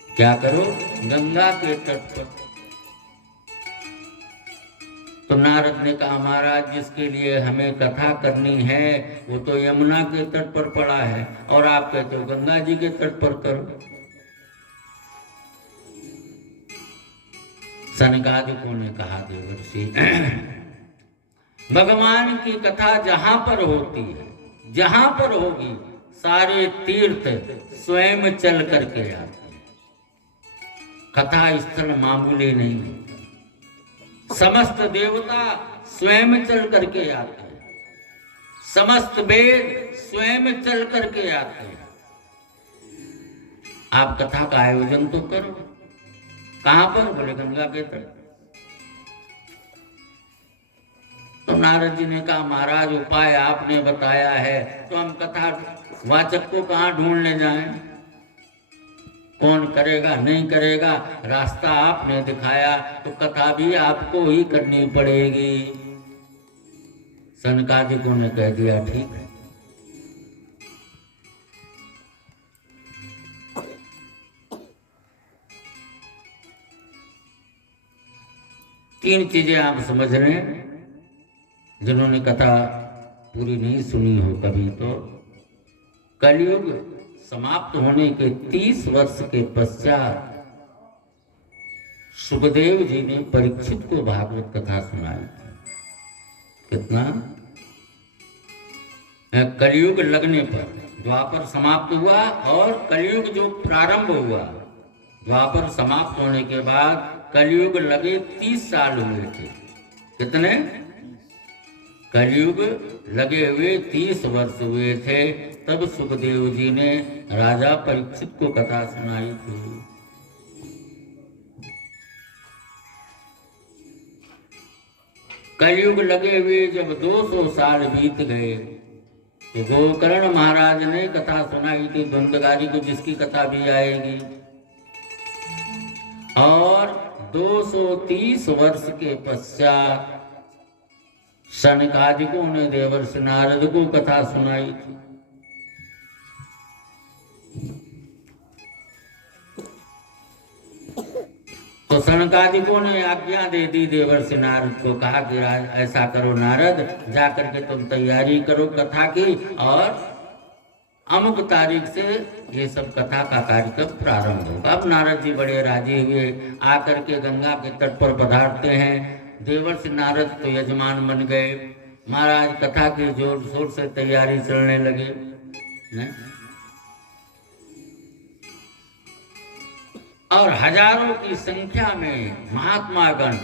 क्या करो? गंगा के तट पर। तो नारद ने कहा महाराज जिसके लिए हमें कथा करनी है वो तो यमुना के तट पर पड़ा है, और आप कहते हो गंगा जी के तट पर करो। सनकादिकों ने कहा देवर्षि भगवान की कथा जहां पर होती है, जहां पर होगी, सारे तीर्थ स्वयं चल करके आते हैं। कथा स्थल मामूली नहीं, समस्त देवता स्वयं चल करके आते हैं, समस्त वेद स्वयं चल करके आते हैं। आप कथा का आयोजन तो करो। कहां पर? बोले गंगा के तट। तो नारद जी ने कहा महाराज उपाय आपने बताया है तो हम कथा वाचक को कहां ढूंढने जाएं? कौन करेगा नहीं करेगा? रास्ता आपने दिखाया तो कथा भी आपको ही करनी पड़ेगी। सनकादिकों ने कह दिया ठीक है। तीन चीजें आप समझ रहे हैं, जिन्होंने कथा पूरी नहीं सुनी हो कभी, तो कलयुग समाप्त होने के 30 वर्ष के पश्चात सुखदेव जी ने परीक्षित को भागवत कथा सुनाई थी। कितना? कलयुग लगने पर, द्वापर समाप्त हुआ और कलयुग जो प्रारंभ हुआ, द्वापर समाप्त होने के बाद कलयुग लगे 30 साल हुए थे। कितने? कलयुग लगे हुए 30 वर्ष हुए थे, तब सुखदेव जी ने राजा परीक्षित को कथा सुनाई थी। कलयुग लगे हुए जब 200 साल बीत गए तो गोकर्ण महाराज ने कथा सुनाई थी धुंधगारी को, जिसकी कथा भी आएगी। और 230 वर्ष के पश्चात सनकादिकों ने देवर्षि नारद को कथा सुनाई थी। तो सनकादिकों ने आज्ञा दे दी देवर्षि नारद को, कहा कि ऐसा करो नारद, जाकर के तुम तैयारी करो कथा की, और अमुक तारीख से ये सब कथा का कार्यक्रम प्रारंभ होगा। अब नारद जी बड़े राजी हुए, आकर के गंगा के तट पर पधारते हैं। देवर्षि नारद तो यजमान बन गए। महाराज कथा की जोर शोर से तैयारी चलने लगी। और हजारों की संख्या में महात्मा गण,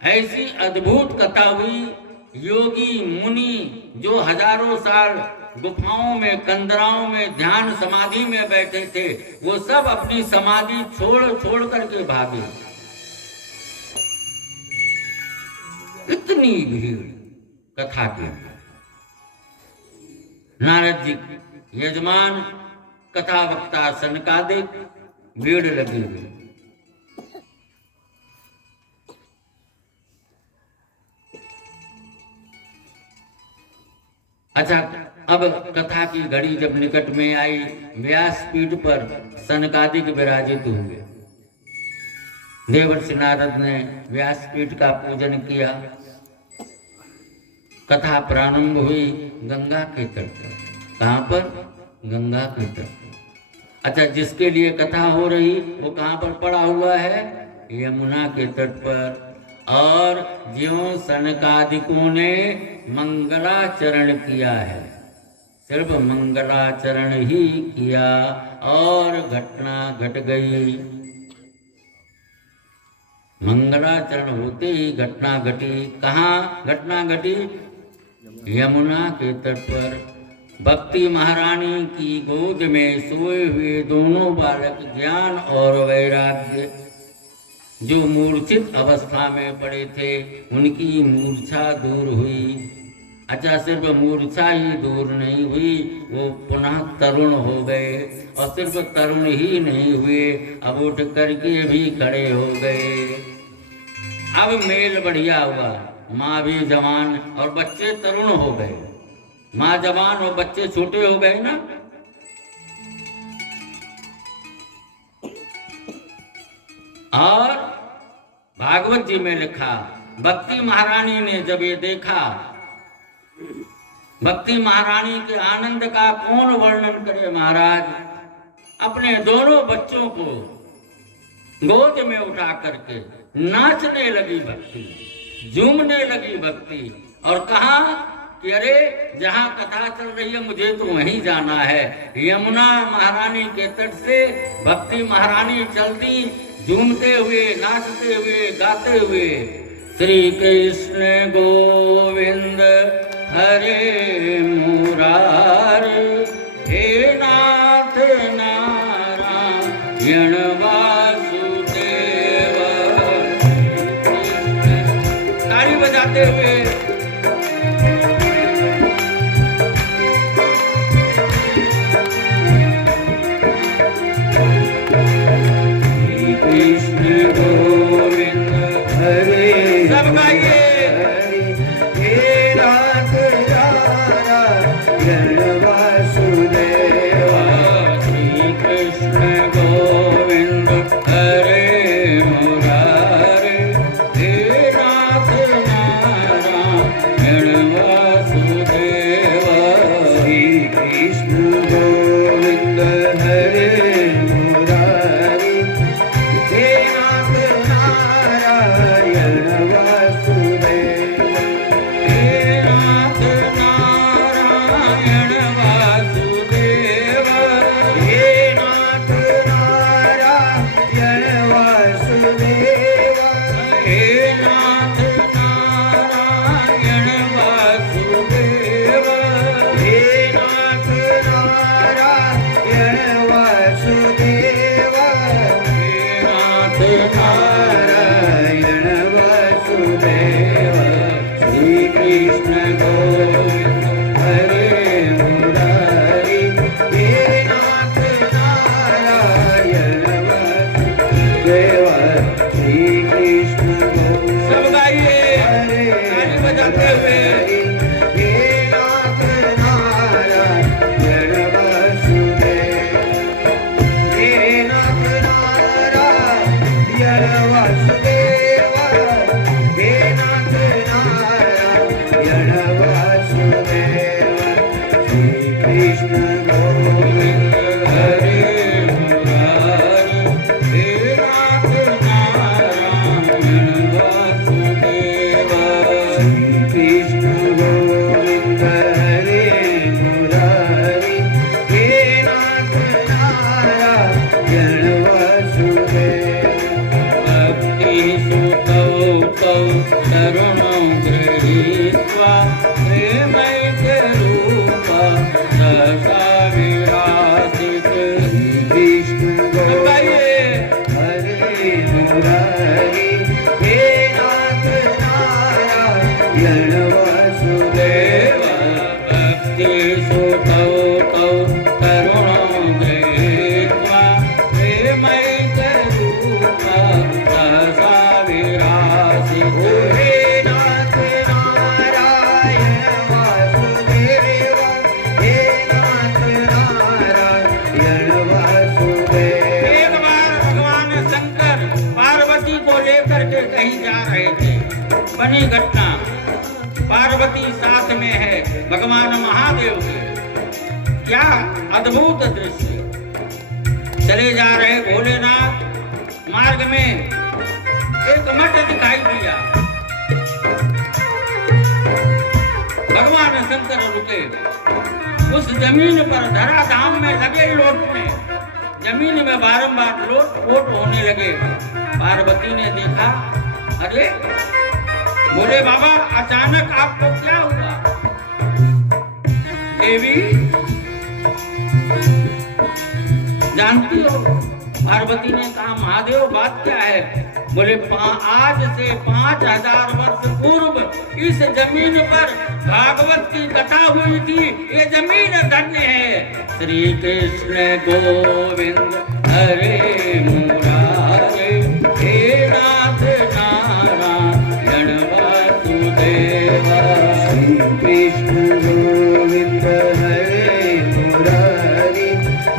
ऐसी अद्भुत कथा हुई। योगी मुनि जो हजारों साल गुफाओं में, कंदराओं में ध्यान समाधि में बैठे थे, वो सब अपनी समाधि छोड़ करके भागे। इतनी भीड़ कथा की। नारद जी यजमान, कथा वक्ता सनकादिक, भीड़ लगी हुई। अच्छा, अब कथा की घड़ी जब निकट में आई, व्यासपीठ पर सनकादिक विराजित हुए। देवर्षि नारद ने व्यासपीठ का पूजन किया। कथा प्रारंभ हुई गंगा के तट पर। कहाँ पर? गंगा के तट पर। अच्छा, जिसके लिए कथा हो रही वो कहाँ पर पड़ा हुआ है? यमुना के तट पर। और ज्यों सनकादिकों ने मंगलाचरण किया है, सिर्फ मंगलाचरण ही किया और घटना घट गई। मंगलाचरण होते ही घटना घटी। कहाँ घटना घटी? यमुना के तट पर। भक्ति महारानी की गोद में सोए हुए दोनों बालक ज्ञान और वैराग्य, जो मूर्छित अवस्था में पड़े थे, उनकी मूर्छा दूर हुई। अच्छा, सिर्फ मूर्छा ही दूर नहीं हुई, वो पुनः तरुण हो गए। और सिर्फ तरुण ही नहीं हुए, अब उठ करके भी खड़े हो गए। अब मेल बढ़िया हुआ। माँ भी जवान और बच्चे तरुण हो गए। माँ जवान और बच्चे छोटे हो गए ना। और भागवत जी में लिखा, भक्ति महारानी ने जब ये देखा, भक्ति महारानी के आनंद का कौन वर्णन करे महाराज। अपने दोनों बच्चों को गोद में उठा करके नाचने लगी भक्ति, झूमने लगी भक्ति। और कहा कि अरे, जहाँ कथा चल रही है मुझे तो वहीं जाना है। यमुना महारानी के तट से भक्ति महारानी चलती, झूमते हुए, नाचते हुए, गाते हुए, श्री कृष्ण गोविंद हरे मुरारी, हे नाथ नारायण वासुदेव। ताली बजाते हुए कृष्ण गोविंद हरे सब गाइए। हे नाथ नारायण वासुदेव। श्री कृष्ण गोविंद बनी घटना। पार्वती साथ में है भगवान महादेव के। क्या अद्भुत दृश्य। चले जा रहे भोलेनाथ, मार्ग में एक मठ दिखाई दिया। भगवान शंकर रुके। उस जमीन पर धराधाम में लगे लौटने, जमीन में बारंबार लोट होने लगे। पार्वती ने देखा, अरे बोले बाबा अचानक आपको क्या हुआ? देवी जानती हो? पार्वती ने कहा महादेव बात क्या है? बोले आज से 5000 वर्ष पूर्व इस जमीन पर भागवत की कथा हुई थी। ये जमीन धन्य है। श्री कृष्ण गोविंद हरे मुरारे, हे नाथ नारायण वासुदेवा। श्री कृष्ण गोविंद हरे मुरारी,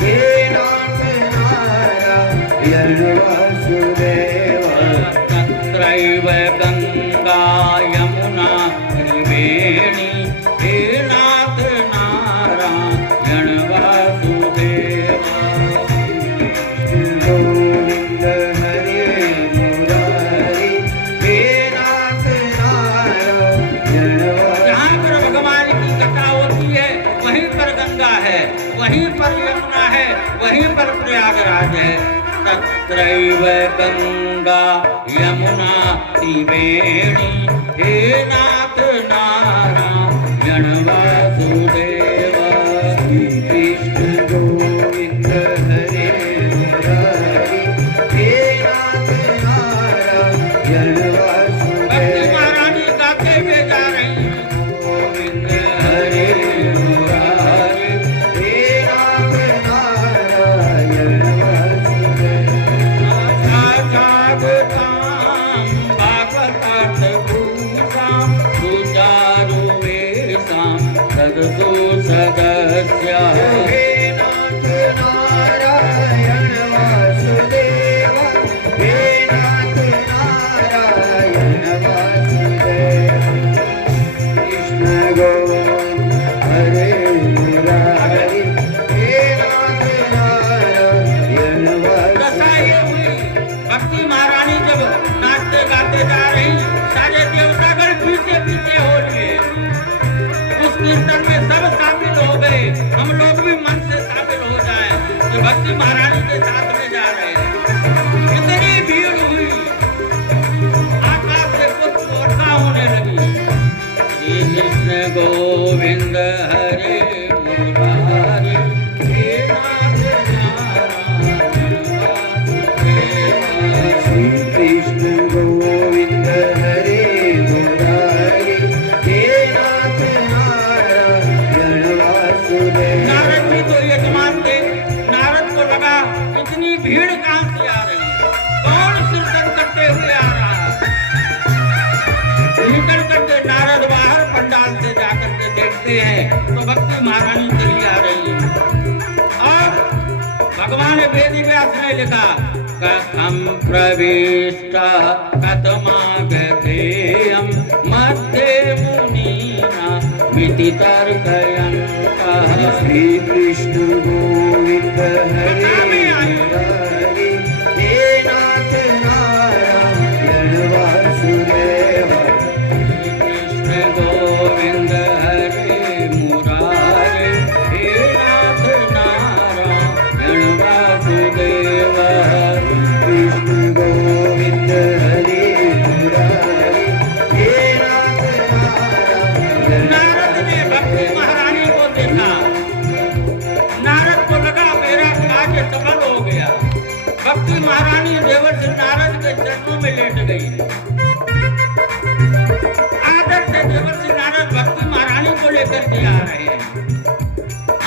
हे नाथ नारायण वासुदेवा। तत्रैव गंगा यमुना त्रिवेणी, हे नाथ नारायण वासुदेवा। गोविंद हरे मुरारी, हे नाथ नारायण वासुदेवा। जहाँ पर भगवान की कथा होती है वहीं पर गंगा है, वहीं पर यमुना है, वहीं पर प्रयागराज है। तत्रैव गंगा यमुना त्रिवेणी, हे नाथ नारायण वासुदेवा। श्री कृष्ण गोविंद हरे मुरारी, हे नाथ नारायण भक्ति वासुदेवा। महारानी गाते हुए जा रही हैं। गोविंद हरे मुरारी, हे नाथ नारायण वासुदेवा। जागतां भागवतार्थभूषां सुचारुवेशां सदसु सदस्या। हे नाथ नारायण वासुदेवा, हे नाथ नारायण वासुदेवा। कृष्ण गोविंद हरे मुरारी, हे नाथ नारायण दशा ये वासुदेवा। हुई, भक्ति महारानी जब नाचते गाते जा रही, सारे देवतागण पीछे पीछे हो लिए। उस कीर्तन में सब शामिल हो गए। हम लोग भी मन से शामिल हो जाएं कि भक्ति महारानी के साथ में जा रहे हैं। इतनी भीड़ हुई, आकाश से कुछ वर्षा होने लगी। श्री कृष्ण गोविंद हरे मुरारी, हे नाथ नारायण वासुदेवा। श्री कृष्ण गोविंद हरे मुरारी, हे नाथ नारायण वासुदेवा। नारद जी तो यजमान थे। नारद को लगा इतनी भीड़ कहाँ से आ रही है, कौन कीर्तन करते हुए आ रहा है। निकल करके नारद बाहर पंडाल से जाकर के देखते हैं तो भक्ति महारानी चली आ रही है। और भगवान वेद व्यास ने लिखा, कथम प्रविष्टा कथमागधेयं मध्ये मुनीना मिति तर्कयन्तः। श्री कृष्ण गोविंद हरे मुरारी, हे नाथ नारायण वासुदेवा। कृष्ण गोविंद हरे मुरारे, हे नाथ नारायण वासुदेवा। कृष्ण गोविंद हरे मुरारी, हे नाथ नारायण। नारद ने भक्ति महारानी को देखा। नारद को लगा मेरा कार्य सफल हो गया। भक्ति महारानी देवर्षि नारद के चरणों में लेट गई। आदर से देवर्षि नारद भक्ति महारानी को लेकर के आ रहे हैं।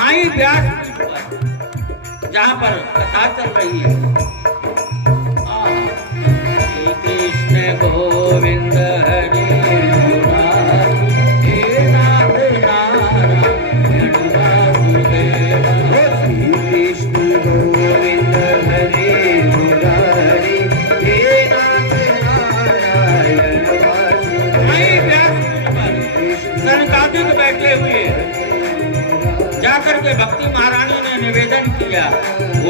आई व्यासपीठ पर, जहाँ पर कथा चल रही है। श्री कृष्ण गोविंद हरे मुरारी, हे नाथ नारायण वासुदेवा। श्री कृष्ण गोविंद हरे मुरारी, हे नाथ नारायण वासुदेवा। भक्ति महारानी ने निवेदन किया,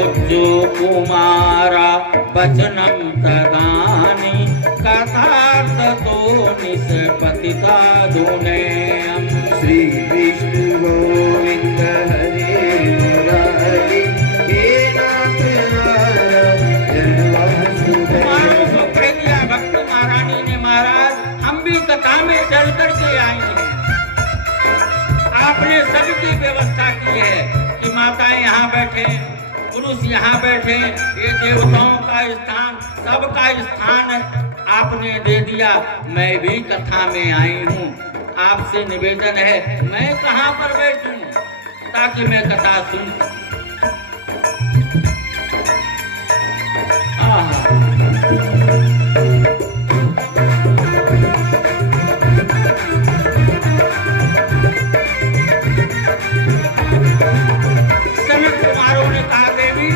उच्चो कुमारा वचनम तदानी कथार्थ तो निष्पतिता दुनेयम। श्री विष्णु गोविंद हरे मुरारी, हे नाथ नारायण वासुदेव। कुमारों को कह दिया भक्त महारानी ने, महाराज हम भी कथा में चल करके आए हैं। आपने सबकी व्यवस्था की है कि माताएं यहाँ बैठे, पुरुष यहाँ बैठे, ये देवताओं का स्थान, सबका स्थान आपने दे दिया। मैं भी कथा में आई हूँ, आपसे निवेदन है मैं कहाँ पर बैठूं ताकि मैं कथा सुन। सनत कुमारों ने कहा, देवी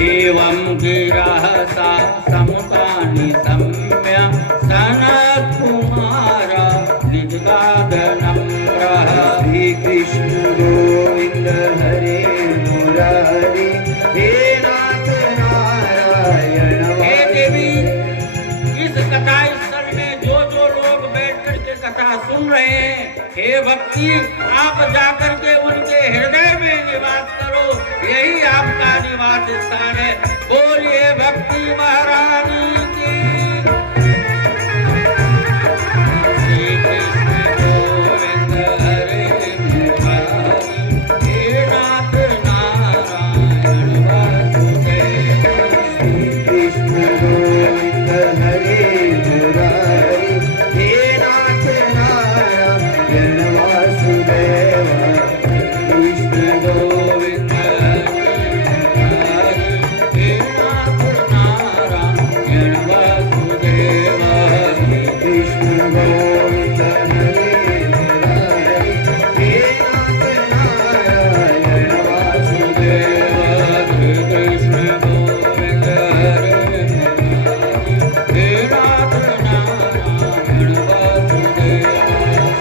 एवं गिरहसा समुदानि सम्य सनत कुमारा निजगादनम रह। श्री कृष्ण गोविंद हरे मुरारी, हे नाथ नारायण। हे देवी, इस कथा स्थल में जो लोग बैठ करके कथा सुन रहे हैं, हे भक्ति आप जाकर के उनके हृदय में निवास करो, यही आपका निवास स्थान है। बोलिए भक्ति महारानी की। श्री कृष्ण गोविंद हरे मुरारी, हे नाथ नारायण वासुदेव। श्री कृष्ण गोविंद हरे मुरारी, हे नाथ नारायण वासुदेव। कृष्ण गोविंद हरे मुरारी, हे नाथ नारायण वासुदेव। कृष्ण गोविंद हरे मुरारी, हे नाथ नारायण वासुदेव। कृष्ण गोविंद हरे मुरारी, हे नाथ नारायण वासुदेव।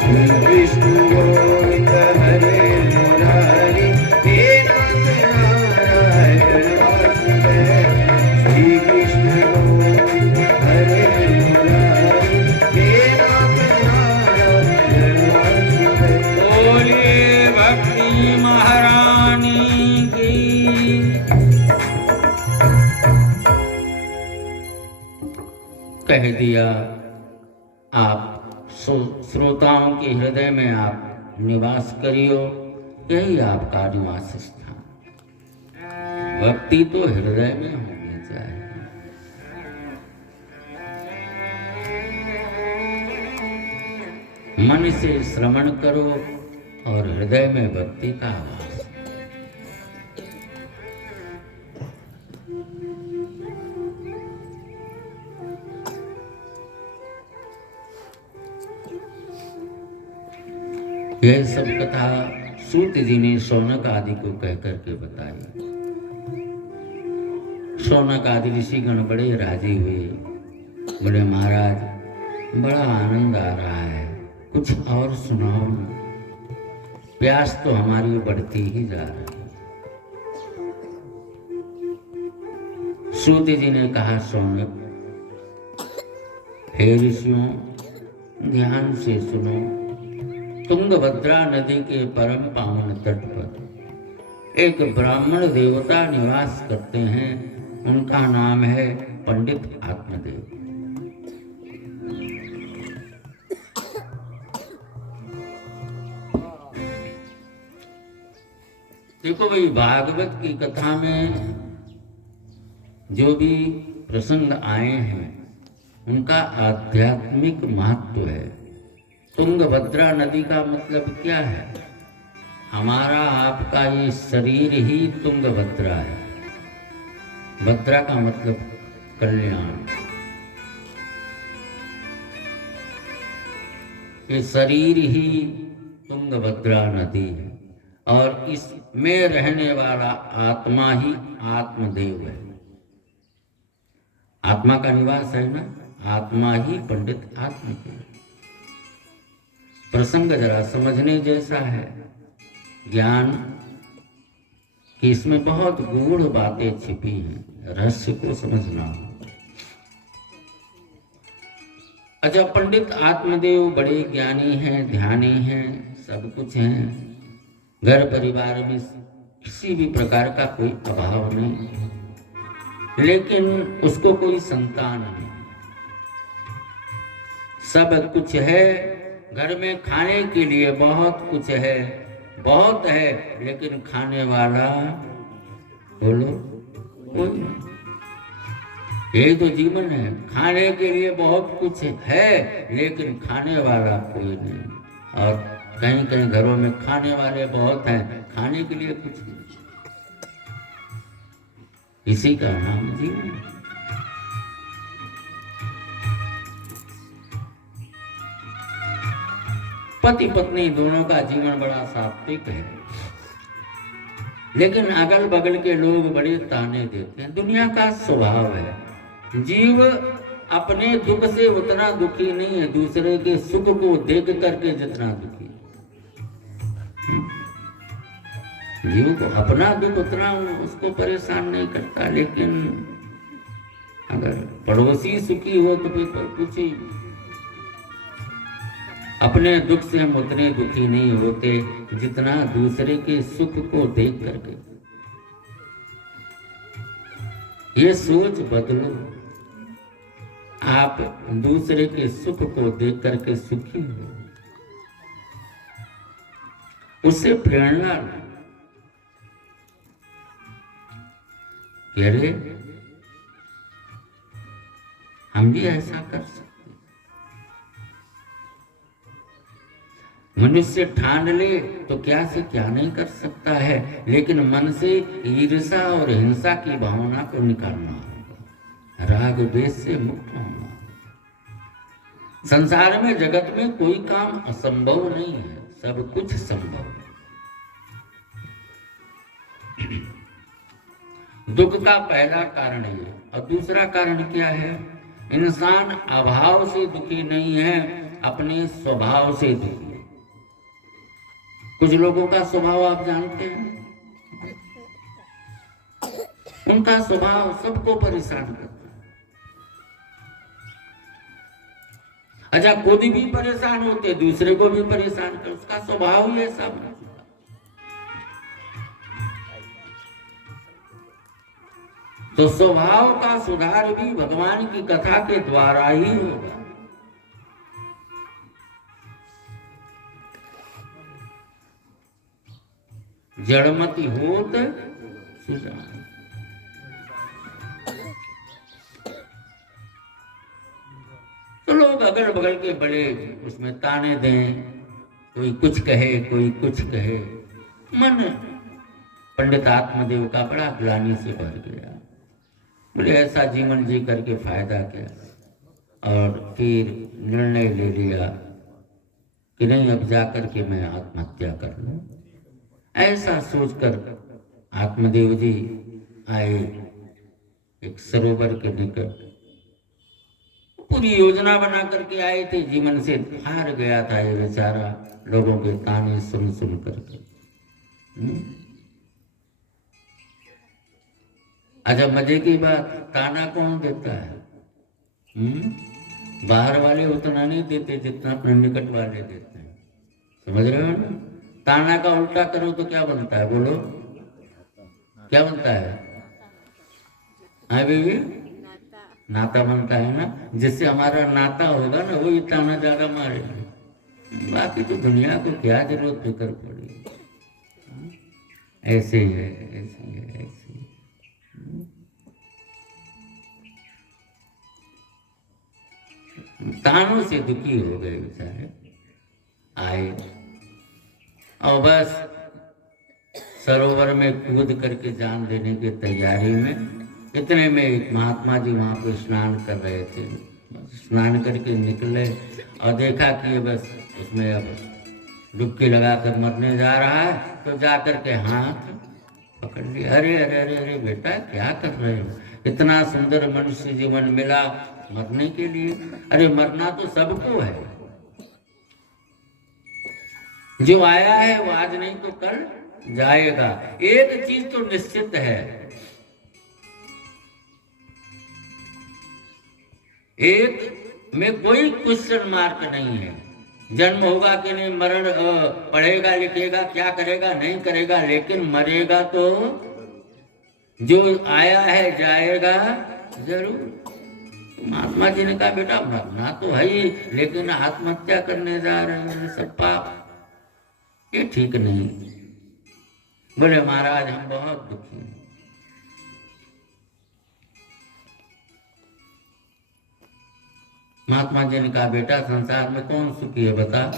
श्री विष्णु गोविंद हरे मुरारी, हे नाथ नारायण वासुदेव। श्री कृष्ण गोविंद हरे मुरारी, हे नाथ नारायण वासुदेव। बोलिए भक्ति महारानी की। कह दिया, आप श्रोताओं के हृदय में आप निवास करियो, यही आपका निवास स्थान। भक्ति तो हृदय में होनी चाहिए। मन से श्रवण करो और हृदय में भक्ति का आवास। यह सब कथा सूत जी ने शौनक आदि को कह करके बताई। शौनक आदि ऋषिगण बड़े राजी हुए, बोले महाराज बड़ा आनंद आ रहा है, कुछ और सुनाओ ना, प्यास तो हमारी बढ़ती ही जा रही है। सूत जी ने कहा, शौनक हे ऋषियों ध्यान से सुनो, तुंगभद्रा नदी के परम पावन तट पर एक ब्राह्मण देवता निवास करते हैं, उनका नाम है पंडित आत्मदेव। देखो भाई, भागवत की कथा में जो भी प्रसंग आए हैं उनका आध्यात्मिक महत्व है। तुंगभद्रा नदी का मतलब क्या है? हमारा आपका ये शरीर ही तुंगभद्रा है। भद्रा का मतलब कल्याण। ये शरीर ही तुंगभद्रा नदी है और इसमें रहने वाला आत्मा ही आत्मदेव है। आत्मा का निवास है ना, आत्मा ही पंडित आत्मदेव। प्रसंग जरा समझने जैसा है। ज्ञान कि इसमें बहुत गूढ़ बातें छिपी हैं, रहस्य को समझना। अच्छा, पंडित आत्मदेव बड़े ज्ञानी हैं, ध्यानी हैं, सब कुछ हैं, घर परिवार में किसी भी प्रकार का कोई अभाव नहीं, लेकिन उसको कोई संतान नहीं। सब कुछ है, घर में खाने के लिए बहुत कुछ है, बहुत है, लेकिन खाने वाला बोलो कोई नहीं। यही तो जीवन है, खाने के लिए बहुत कुछ है, लेकिन खाने वाला कोई नहीं। और कहीं कहीं घरों में खाने वाले बहुत हैं, खाने के लिए कुछ नहीं। इसी का नाम जीवन है। पति पत्नी दोनों का जीवन बड़ा सात्विक है, लेकिन अगल बगल के लोग बड़े ताने देते हैं। दुनिया का स्वभाव है, जीव अपने दुख से उतना दुखी नहीं है, दूसरे के सुख को देख करके जितना दुखी है। जीव को अपना दुख उतना उसको परेशान नहीं करता, लेकिन अगर पड़ोसी सुखी हो तो फिर कुछ ही। अपने दुख से हम उतने दुखी नहीं होते जितना दूसरे के सुख को देख करके। ये सोच बदलो, आप दूसरे के सुख को देख करके सुखी हो, उससे प्रेरणा लो। अरे हम भी ऐसा कर सकते। मनुष्य ठान ले तो क्या से क्या नहीं कर सकता है, लेकिन मन से ईर्ष्या और हिंसा की भावना को निकालना होगा, राग द्वेष से मुक्त होना। संसार में जगत में कोई काम असंभव नहीं है, सब कुछ संभव है। दुख का पहला कारण ये, और दूसरा कारण क्या है? इंसान अभाव से दुखी नहीं है, अपने स्वभाव से दुखी है। कुछ लोगों का स्वभाव आप जानते हैं, उनका स्वभाव सबको परेशान करता है। अच्छा, खुद भी परेशान होते, दूसरे को भी परेशान कर, उसका स्वभाव ही ऐसा बना। तो स्वभाव का सुधार भी भगवान की कथा के द्वारा ही होगा। जड़मति होत सुजान। तो लोग अगल बगल के बड़े उसमें ताने दें, कोई कुछ कहे कोई कुछ कहे, मन पंडित आत्मदेव का बड़ा ग्लानि से भर गया। बोले ऐसा जीवन जी करके फायदा क्या? और फिर निर्णय ले लिया कि नहीं, अब जाकर के मैं आत्महत्या कर लूं। ऐसा सोचकर आत्मदेव जी आए एक सरोवर के निकट। पूरी योजना बना करके आए थे, जीवन से हार गया था ये बेचारा, लोगों के ताने सुन सुन करके। अच्छा, मजे की बात, ताना कौन देता है? बाहर वाले उतना नहीं देते जितना अपने निकट वाले देते हैं। समझ रहे हो ना? ताना का उल्टा करो तो क्या बनता है? बोलो क्या बनता है? हाँ बेबी, नाता बनता है ना। जिससे हमारा नाता होगा ना, वही ताना ज्यादा मारेगा। बाकी तो दुनिया को क्या जरूरत फिक्र पड़ी। ऐसे ही है, ऐसे ही है, ऐसे ही। तानों से दुखी हो गए बेचारे, आए और बस सरोवर में कूद करके जान देने की तैयारी में। इतने में एक महात्मा जी वहां पे स्नान कर रहे थे। स्नान करके निकले और देखा कि ये बस उसमें अब डुबकी लगाकर मरने जा रहा है, तो जाकर के हाथ पकड़ लिया। अरे अरे अरे अरे बेटा, क्या कर रहे हो? इतना सुंदर मनुष्य जीवन मिला मरने के लिए। अरे मरना तो सबको है, जो आया है वो आज नहीं तो कल जाएगा। एक चीज तो निश्चित है, एक में कोई क्वेश्चन मार्क नहीं है। जन्म होगा कि नहीं, मरण पढ़ेगा लिखेगा क्या करेगा नहीं करेगा, लेकिन मरेगा तो जो आया है जाएगा जरूर। महात्मा जी ने कहा बेटा मरना तो है ही, लेकिन आत्महत्या करने जा रहे हैं, सब पाप, ये ठीक नहीं। बोले महाराज हम बहुत दुखी हैं। महात्मा जी ने कहा बेटा संसार में कौन सुखी है बता,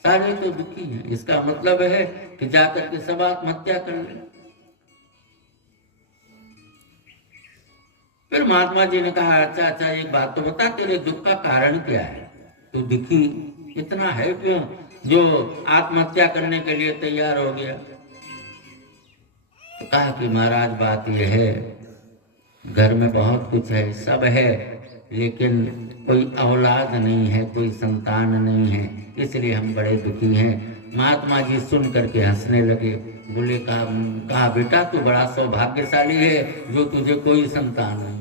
सारे तो दुखी हैं। इसका मतलब है कि जाकर के सब आत्महत्या कर ले। फिर महात्मा जी ने कहा अच्छा अच्छा एक बात तो बता, तेरे दुख का कारण क्या है, तू दुखी इतना है क्यों जो आत्महत्या करने के लिए तैयार हो गया। तो कहा कि महाराज बात यह है, घर में बहुत कुछ है, सब है, लेकिन कोई औलाद नहीं है, कोई संतान नहीं है, इसलिए हम बड़े दुखी हैं। महात्मा जी सुन करके हंसने लगे। बोले कहा बेटा तू बड़ा सौभाग्यशाली है जो तुझे कोई संतान नहीं।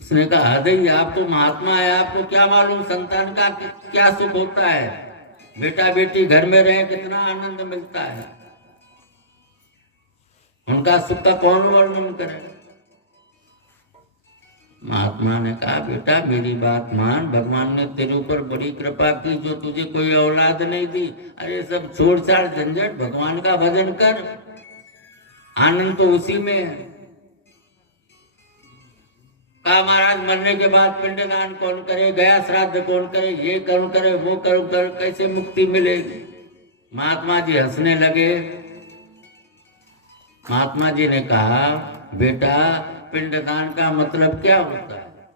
उसने कहा अरे आप तो महात्मा है, आपको क्या मालूम संतान का क्या सुख होता है। बेटा बेटी घर में रहे कितना आनंद मिलता है, उनका सुख का कौन वर्णन करे। महात्मा ने कहा बेटा मेरी बात मान, भगवान ने तेरे ऊपर बड़ी कृपा की जो तुझे कोई औलाद नहीं दी। अरे सब छोड़ छाड़ झंझट, भगवान का भजन कर, आनंद तो उसी में है। कहा महाराज मरने के बाद पिंडदान कौन करे, गया श्राद्ध कौन करे, ये कौन करे, वो कौन करे, कैसे मुक्ति मिलेगी। महात्मा जी हंसने लगे। महात्मा जी ने कहा बेटा पिंडदान का मतलब क्या होता है,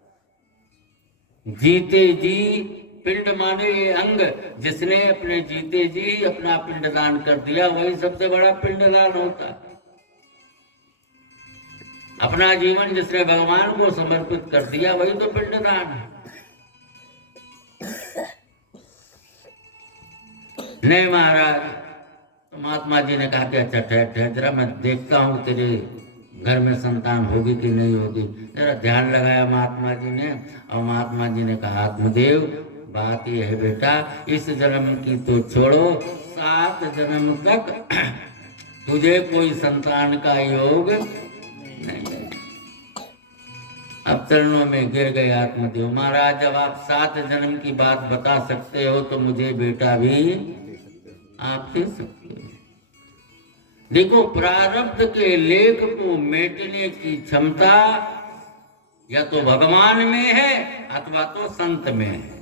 जीते जी पिंड माने ये अंग, जिसने अपने जीते जी अपना पिंडदान कर दिया वही सबसे बड़ा पिंडदान होता है। अपना जीवन जिसने भगवान को समर्पित कर दिया वही तो पिंडदान है। नहीं महाराज, तो महात्मा जी ने कहा कि अच्छा ठहर जरा मैं देखता हूँ तेरे घर में संतान होगी कि नहीं होगी। जरा ध्यान लगाया महात्मा जी ने, और महात्मा जी ने कहा आत्मदेव बात यह है बेटा, इस जन्म की तो छोड़ो, 7 जन्म तक तुझे कोई संतान का योग नहीं। अब चरणों में गिर गए आत्मदेव। महाराज जब आप 7 जन्म की बात बता सकते हो तो मुझे बेटा भी आप दे सकते हो। देखो प्रारब्ध के लेख को मेटने की क्षमता या तो भगवान में है अथवा तो संत में है।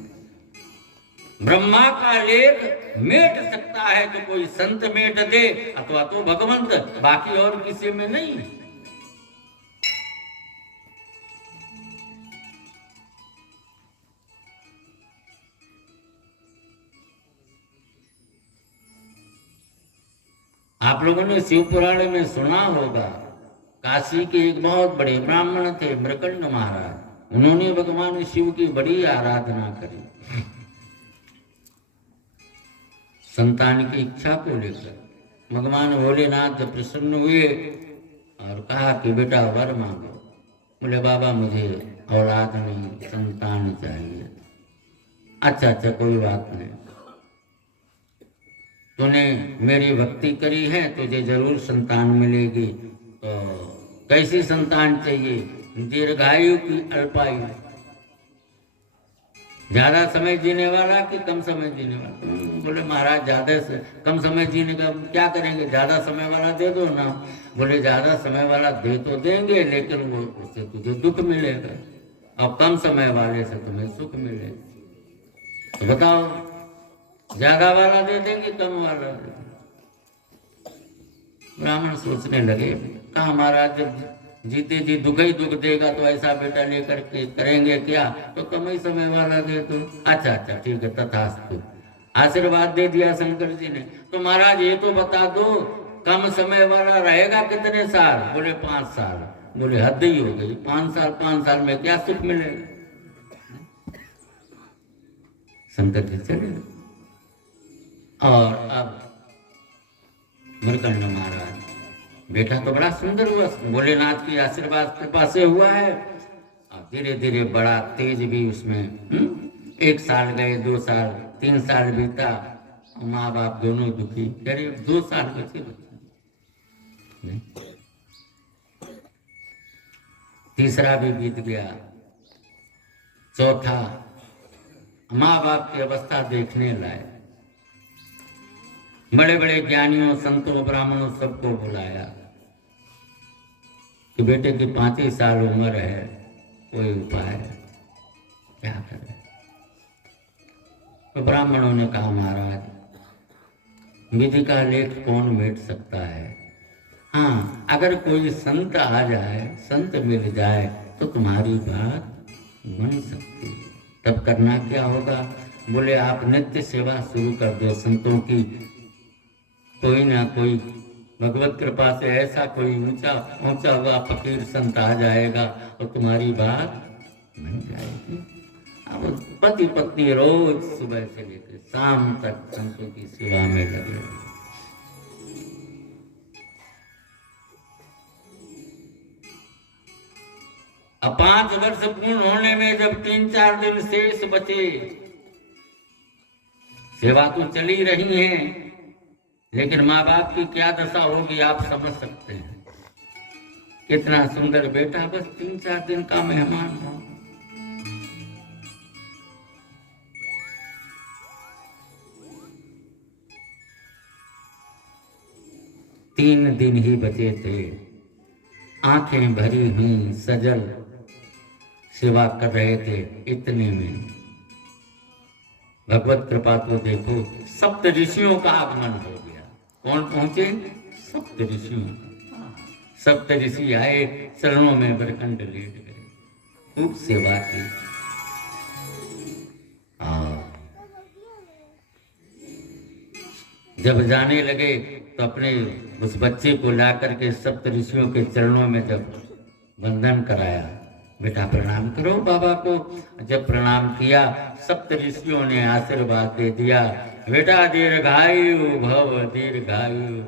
ब्रह्मा का लेख मेट सकता है तो कोई संत मेट दे अथवा तो भगवंत, बाकी और किसी में नहीं है। आप लोगों ने शिव पुराण में सुना होगा, काशी के एक बहुत बड़े ब्राह्मण थे मृकंड महाराज, उन्होंने भगवान शिव की बड़ी आराधना करी संतान की इच्छा को लेकर। भगवान भोलेनाथ प्रसन्न हुए और कहा कि बेटा वर मांगो। बोले बाबा मुझे औलाद नहीं, संतान चाहिए। अच्छा कोई बात नहीं, तूने मेरी भक्ति करी है, तुझे जरूर संतान मिलेगी। तो कैसी संतान चाहिए, दीर्घायु की अल्पायु, ज्यादा समय जीने वाला कि कम समय जीने वाला। बोले महाराज ज्यादा से कम समय जीने का क्या करेंगे, ज्यादा समय वाला दे दो ना। बोले ज्यादा समय वाला दे तो देंगे, लेकिन वो उससे तुझे दुख मिलेगा, और कम समय वाले से तुम्हें सुख मिलेगा। तो बताओ ज्यादा वाला दे देंगे कम वाला दे देंगे। ब्राह्मण सोचने लगे, कहा महाराज जब जीते जी दुख ही दुख देगा तो ऐसा बेटा लेकर के करेंगे क्या, तो कम ही समय वाला दे दो। अच्छा ठीक है तथास्तु, आशीर्वाद दे दिया शंकर जी ने। तो महाराज ये तो बता दो कम समय वाला रहेगा कितने साल। बोले 5 साल। बोले हद ही हो गई, 5 साल में क्या सुख मिलेगा। शंकर जी चले और अब मृकंड महाराज, बेटा तो बड़ा सुंदर हुआ, भोलेनाथ की आशीर्वाद कृपा से हुआ है। और धीरे धीरे बड़ा तेज भी उसमें 1 साल गए, 2 साल, 3 साल बीता, माँ बाप दोनों दुखी, करीब 2 साल बचे बच्चे, तीसरा भी बीत गया, चौथा, माँ बाप की अवस्था देखने लायक। बड़े बड़े ज्ञानियों, संतों, ब्राह्मणों सबको बुलाया कि बेटे की 5 ही साल उम्र है, कोई उपाय क्या करें। तो ब्राह्मणों ने कहा महाराज, विधि का लेख कौन मिट सकता है, हाँ अगर कोई संत आ जाए, संत मिल जाए तो तुम्हारी बात बन सकती है। तब करना क्या होगा? बोले आप नित्य सेवा शुरू कर दो संतों की, कोई ना कोई भगवत कृपा से ऐसा कोई ऊंचा हुआ फकीर संत आ जाएगा और तुम्हारी बात बन जाएगी। अब पति पत्नी रोज सुबह से लेकर शाम तक संतों की सेवा में लगे। अब 5 वर्ष पूर्ण होने में जब 3-4 दिन शेष बचे, सेवा तो चली रही है, लेकिन माँ बाप की क्या दशा होगी आप समझ सकते हैं। कितना सुंदर बेटा, बस 3-4 दिन का मेहमान हो। तीन दिन ही बचे थे, आंखें भरी हुई सजल सेवा कर रहे थे। इतने में भगवत कृपा तो देखो, सप्त ऋषियों का आगमन हो गया। कौन पहुंचे? सप्त ऋषियों। सप्त ऋषि आए, चरणों में बरखंड लेट गए, खूब सेवा की। जब जाने लगे तो अपने उस बच्चे को ला करके सप्त ऋषियों के चरणों में जब वंदन कराया, बेटा प्रणाम करो बाबा को। जब प्रणाम किया, सप्त ऋषियों ने आशीर्वाद दे दिया, बेटा दीर्घायु भव, दीर्घायु।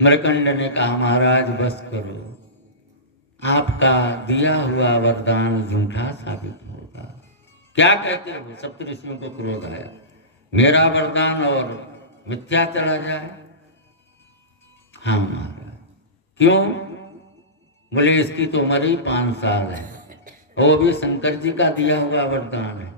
मृकंड ने कहा महाराज बस करो, आपका दिया हुआ वरदान झूठा साबित होगा। क्या कहते हो? सप्त ऋषियों को क्रोध आया, मेरा वरदान और मिथ्या चला जाए? हाँ महाराज। क्यों? बोले इसकी तो उम्र ही 5 साल है, वो भी शंकर जी का दिया हुआ वरदान है।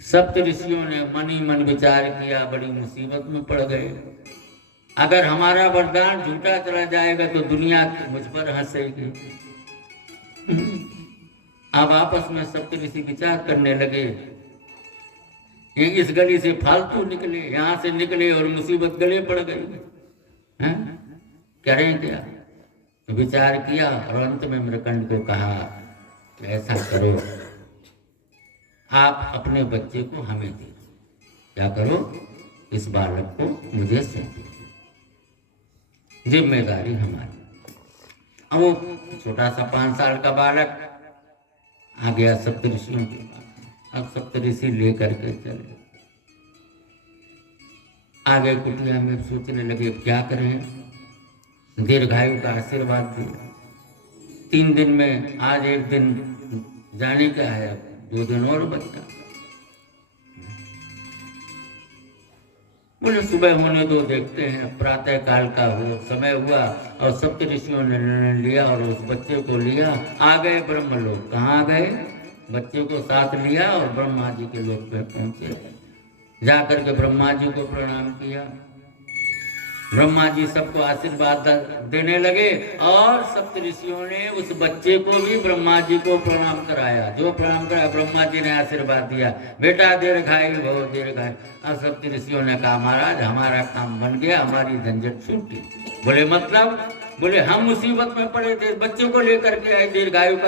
सप्त ऋषियों ने मन ही मन विचार किया, बड़ी मुसीबत में पड़ गए। अगर हमारा वरदान झूठा चला जाएगा तो दुनिया मुझ पर हंसेगी। अब आपस में सप्त ऋषि विचार करने लगे, ये इस गली से फालतू निकले, यहाँ से निकले और मुसीबत गले पड़ गई, करें क्या? तो विचार किया और अंत में मृकंड को कहा, ऐसा करो, आप अपने बच्चे को हमें दे दो। क्या करो? इस बालक को मुझे सौंपो, जिम्मेदारी हमारी। अब वो छोटा सा 5 साल का बालक आ गया सप्त ऋषियों के पास। अब सप्त ऋषि लेकर के चले, आगे कुटिया में सोचने लगे क्या करें। दीर्घायु का आशीर्वाद दिया। 3 दिन में, आज 1 दिन जाने का है, 2 दिन और बचा। बोले सुबह होने दो, देखते हैं। प्रातः काल का समय हुआ और सप्त ऋषियों ने निर्णय लिया और उस बच्चे को लिया, आ गए ब्रह्मलोक। कहाँ गए? बच्चे को साथ लिया और ब्रह्मा जी के लोक पे पहुंचे। जाकर के ब्रह्मा जी को प्रणाम किया। ब्रह्मा जी सबको आशीर्वाद देने लगे और सप्त ऋषियों ने उस बच्चे को भी ब्रह्मा जी को प्रणाम कराया। जो प्रणाम कराया, ब्रह्मा जी ने आशीर्वाद दिया, बेटा दीर्घायु भव, दीर्घायु। अब सप्त ऋषियों ने कहा महाराज हमारा काम बन गया, हमारी झंझट छूटी। बोले मतलब? बोले हम मुसीबत में पड़े थे, बच्चे को लेकर के आए, दीर्घायु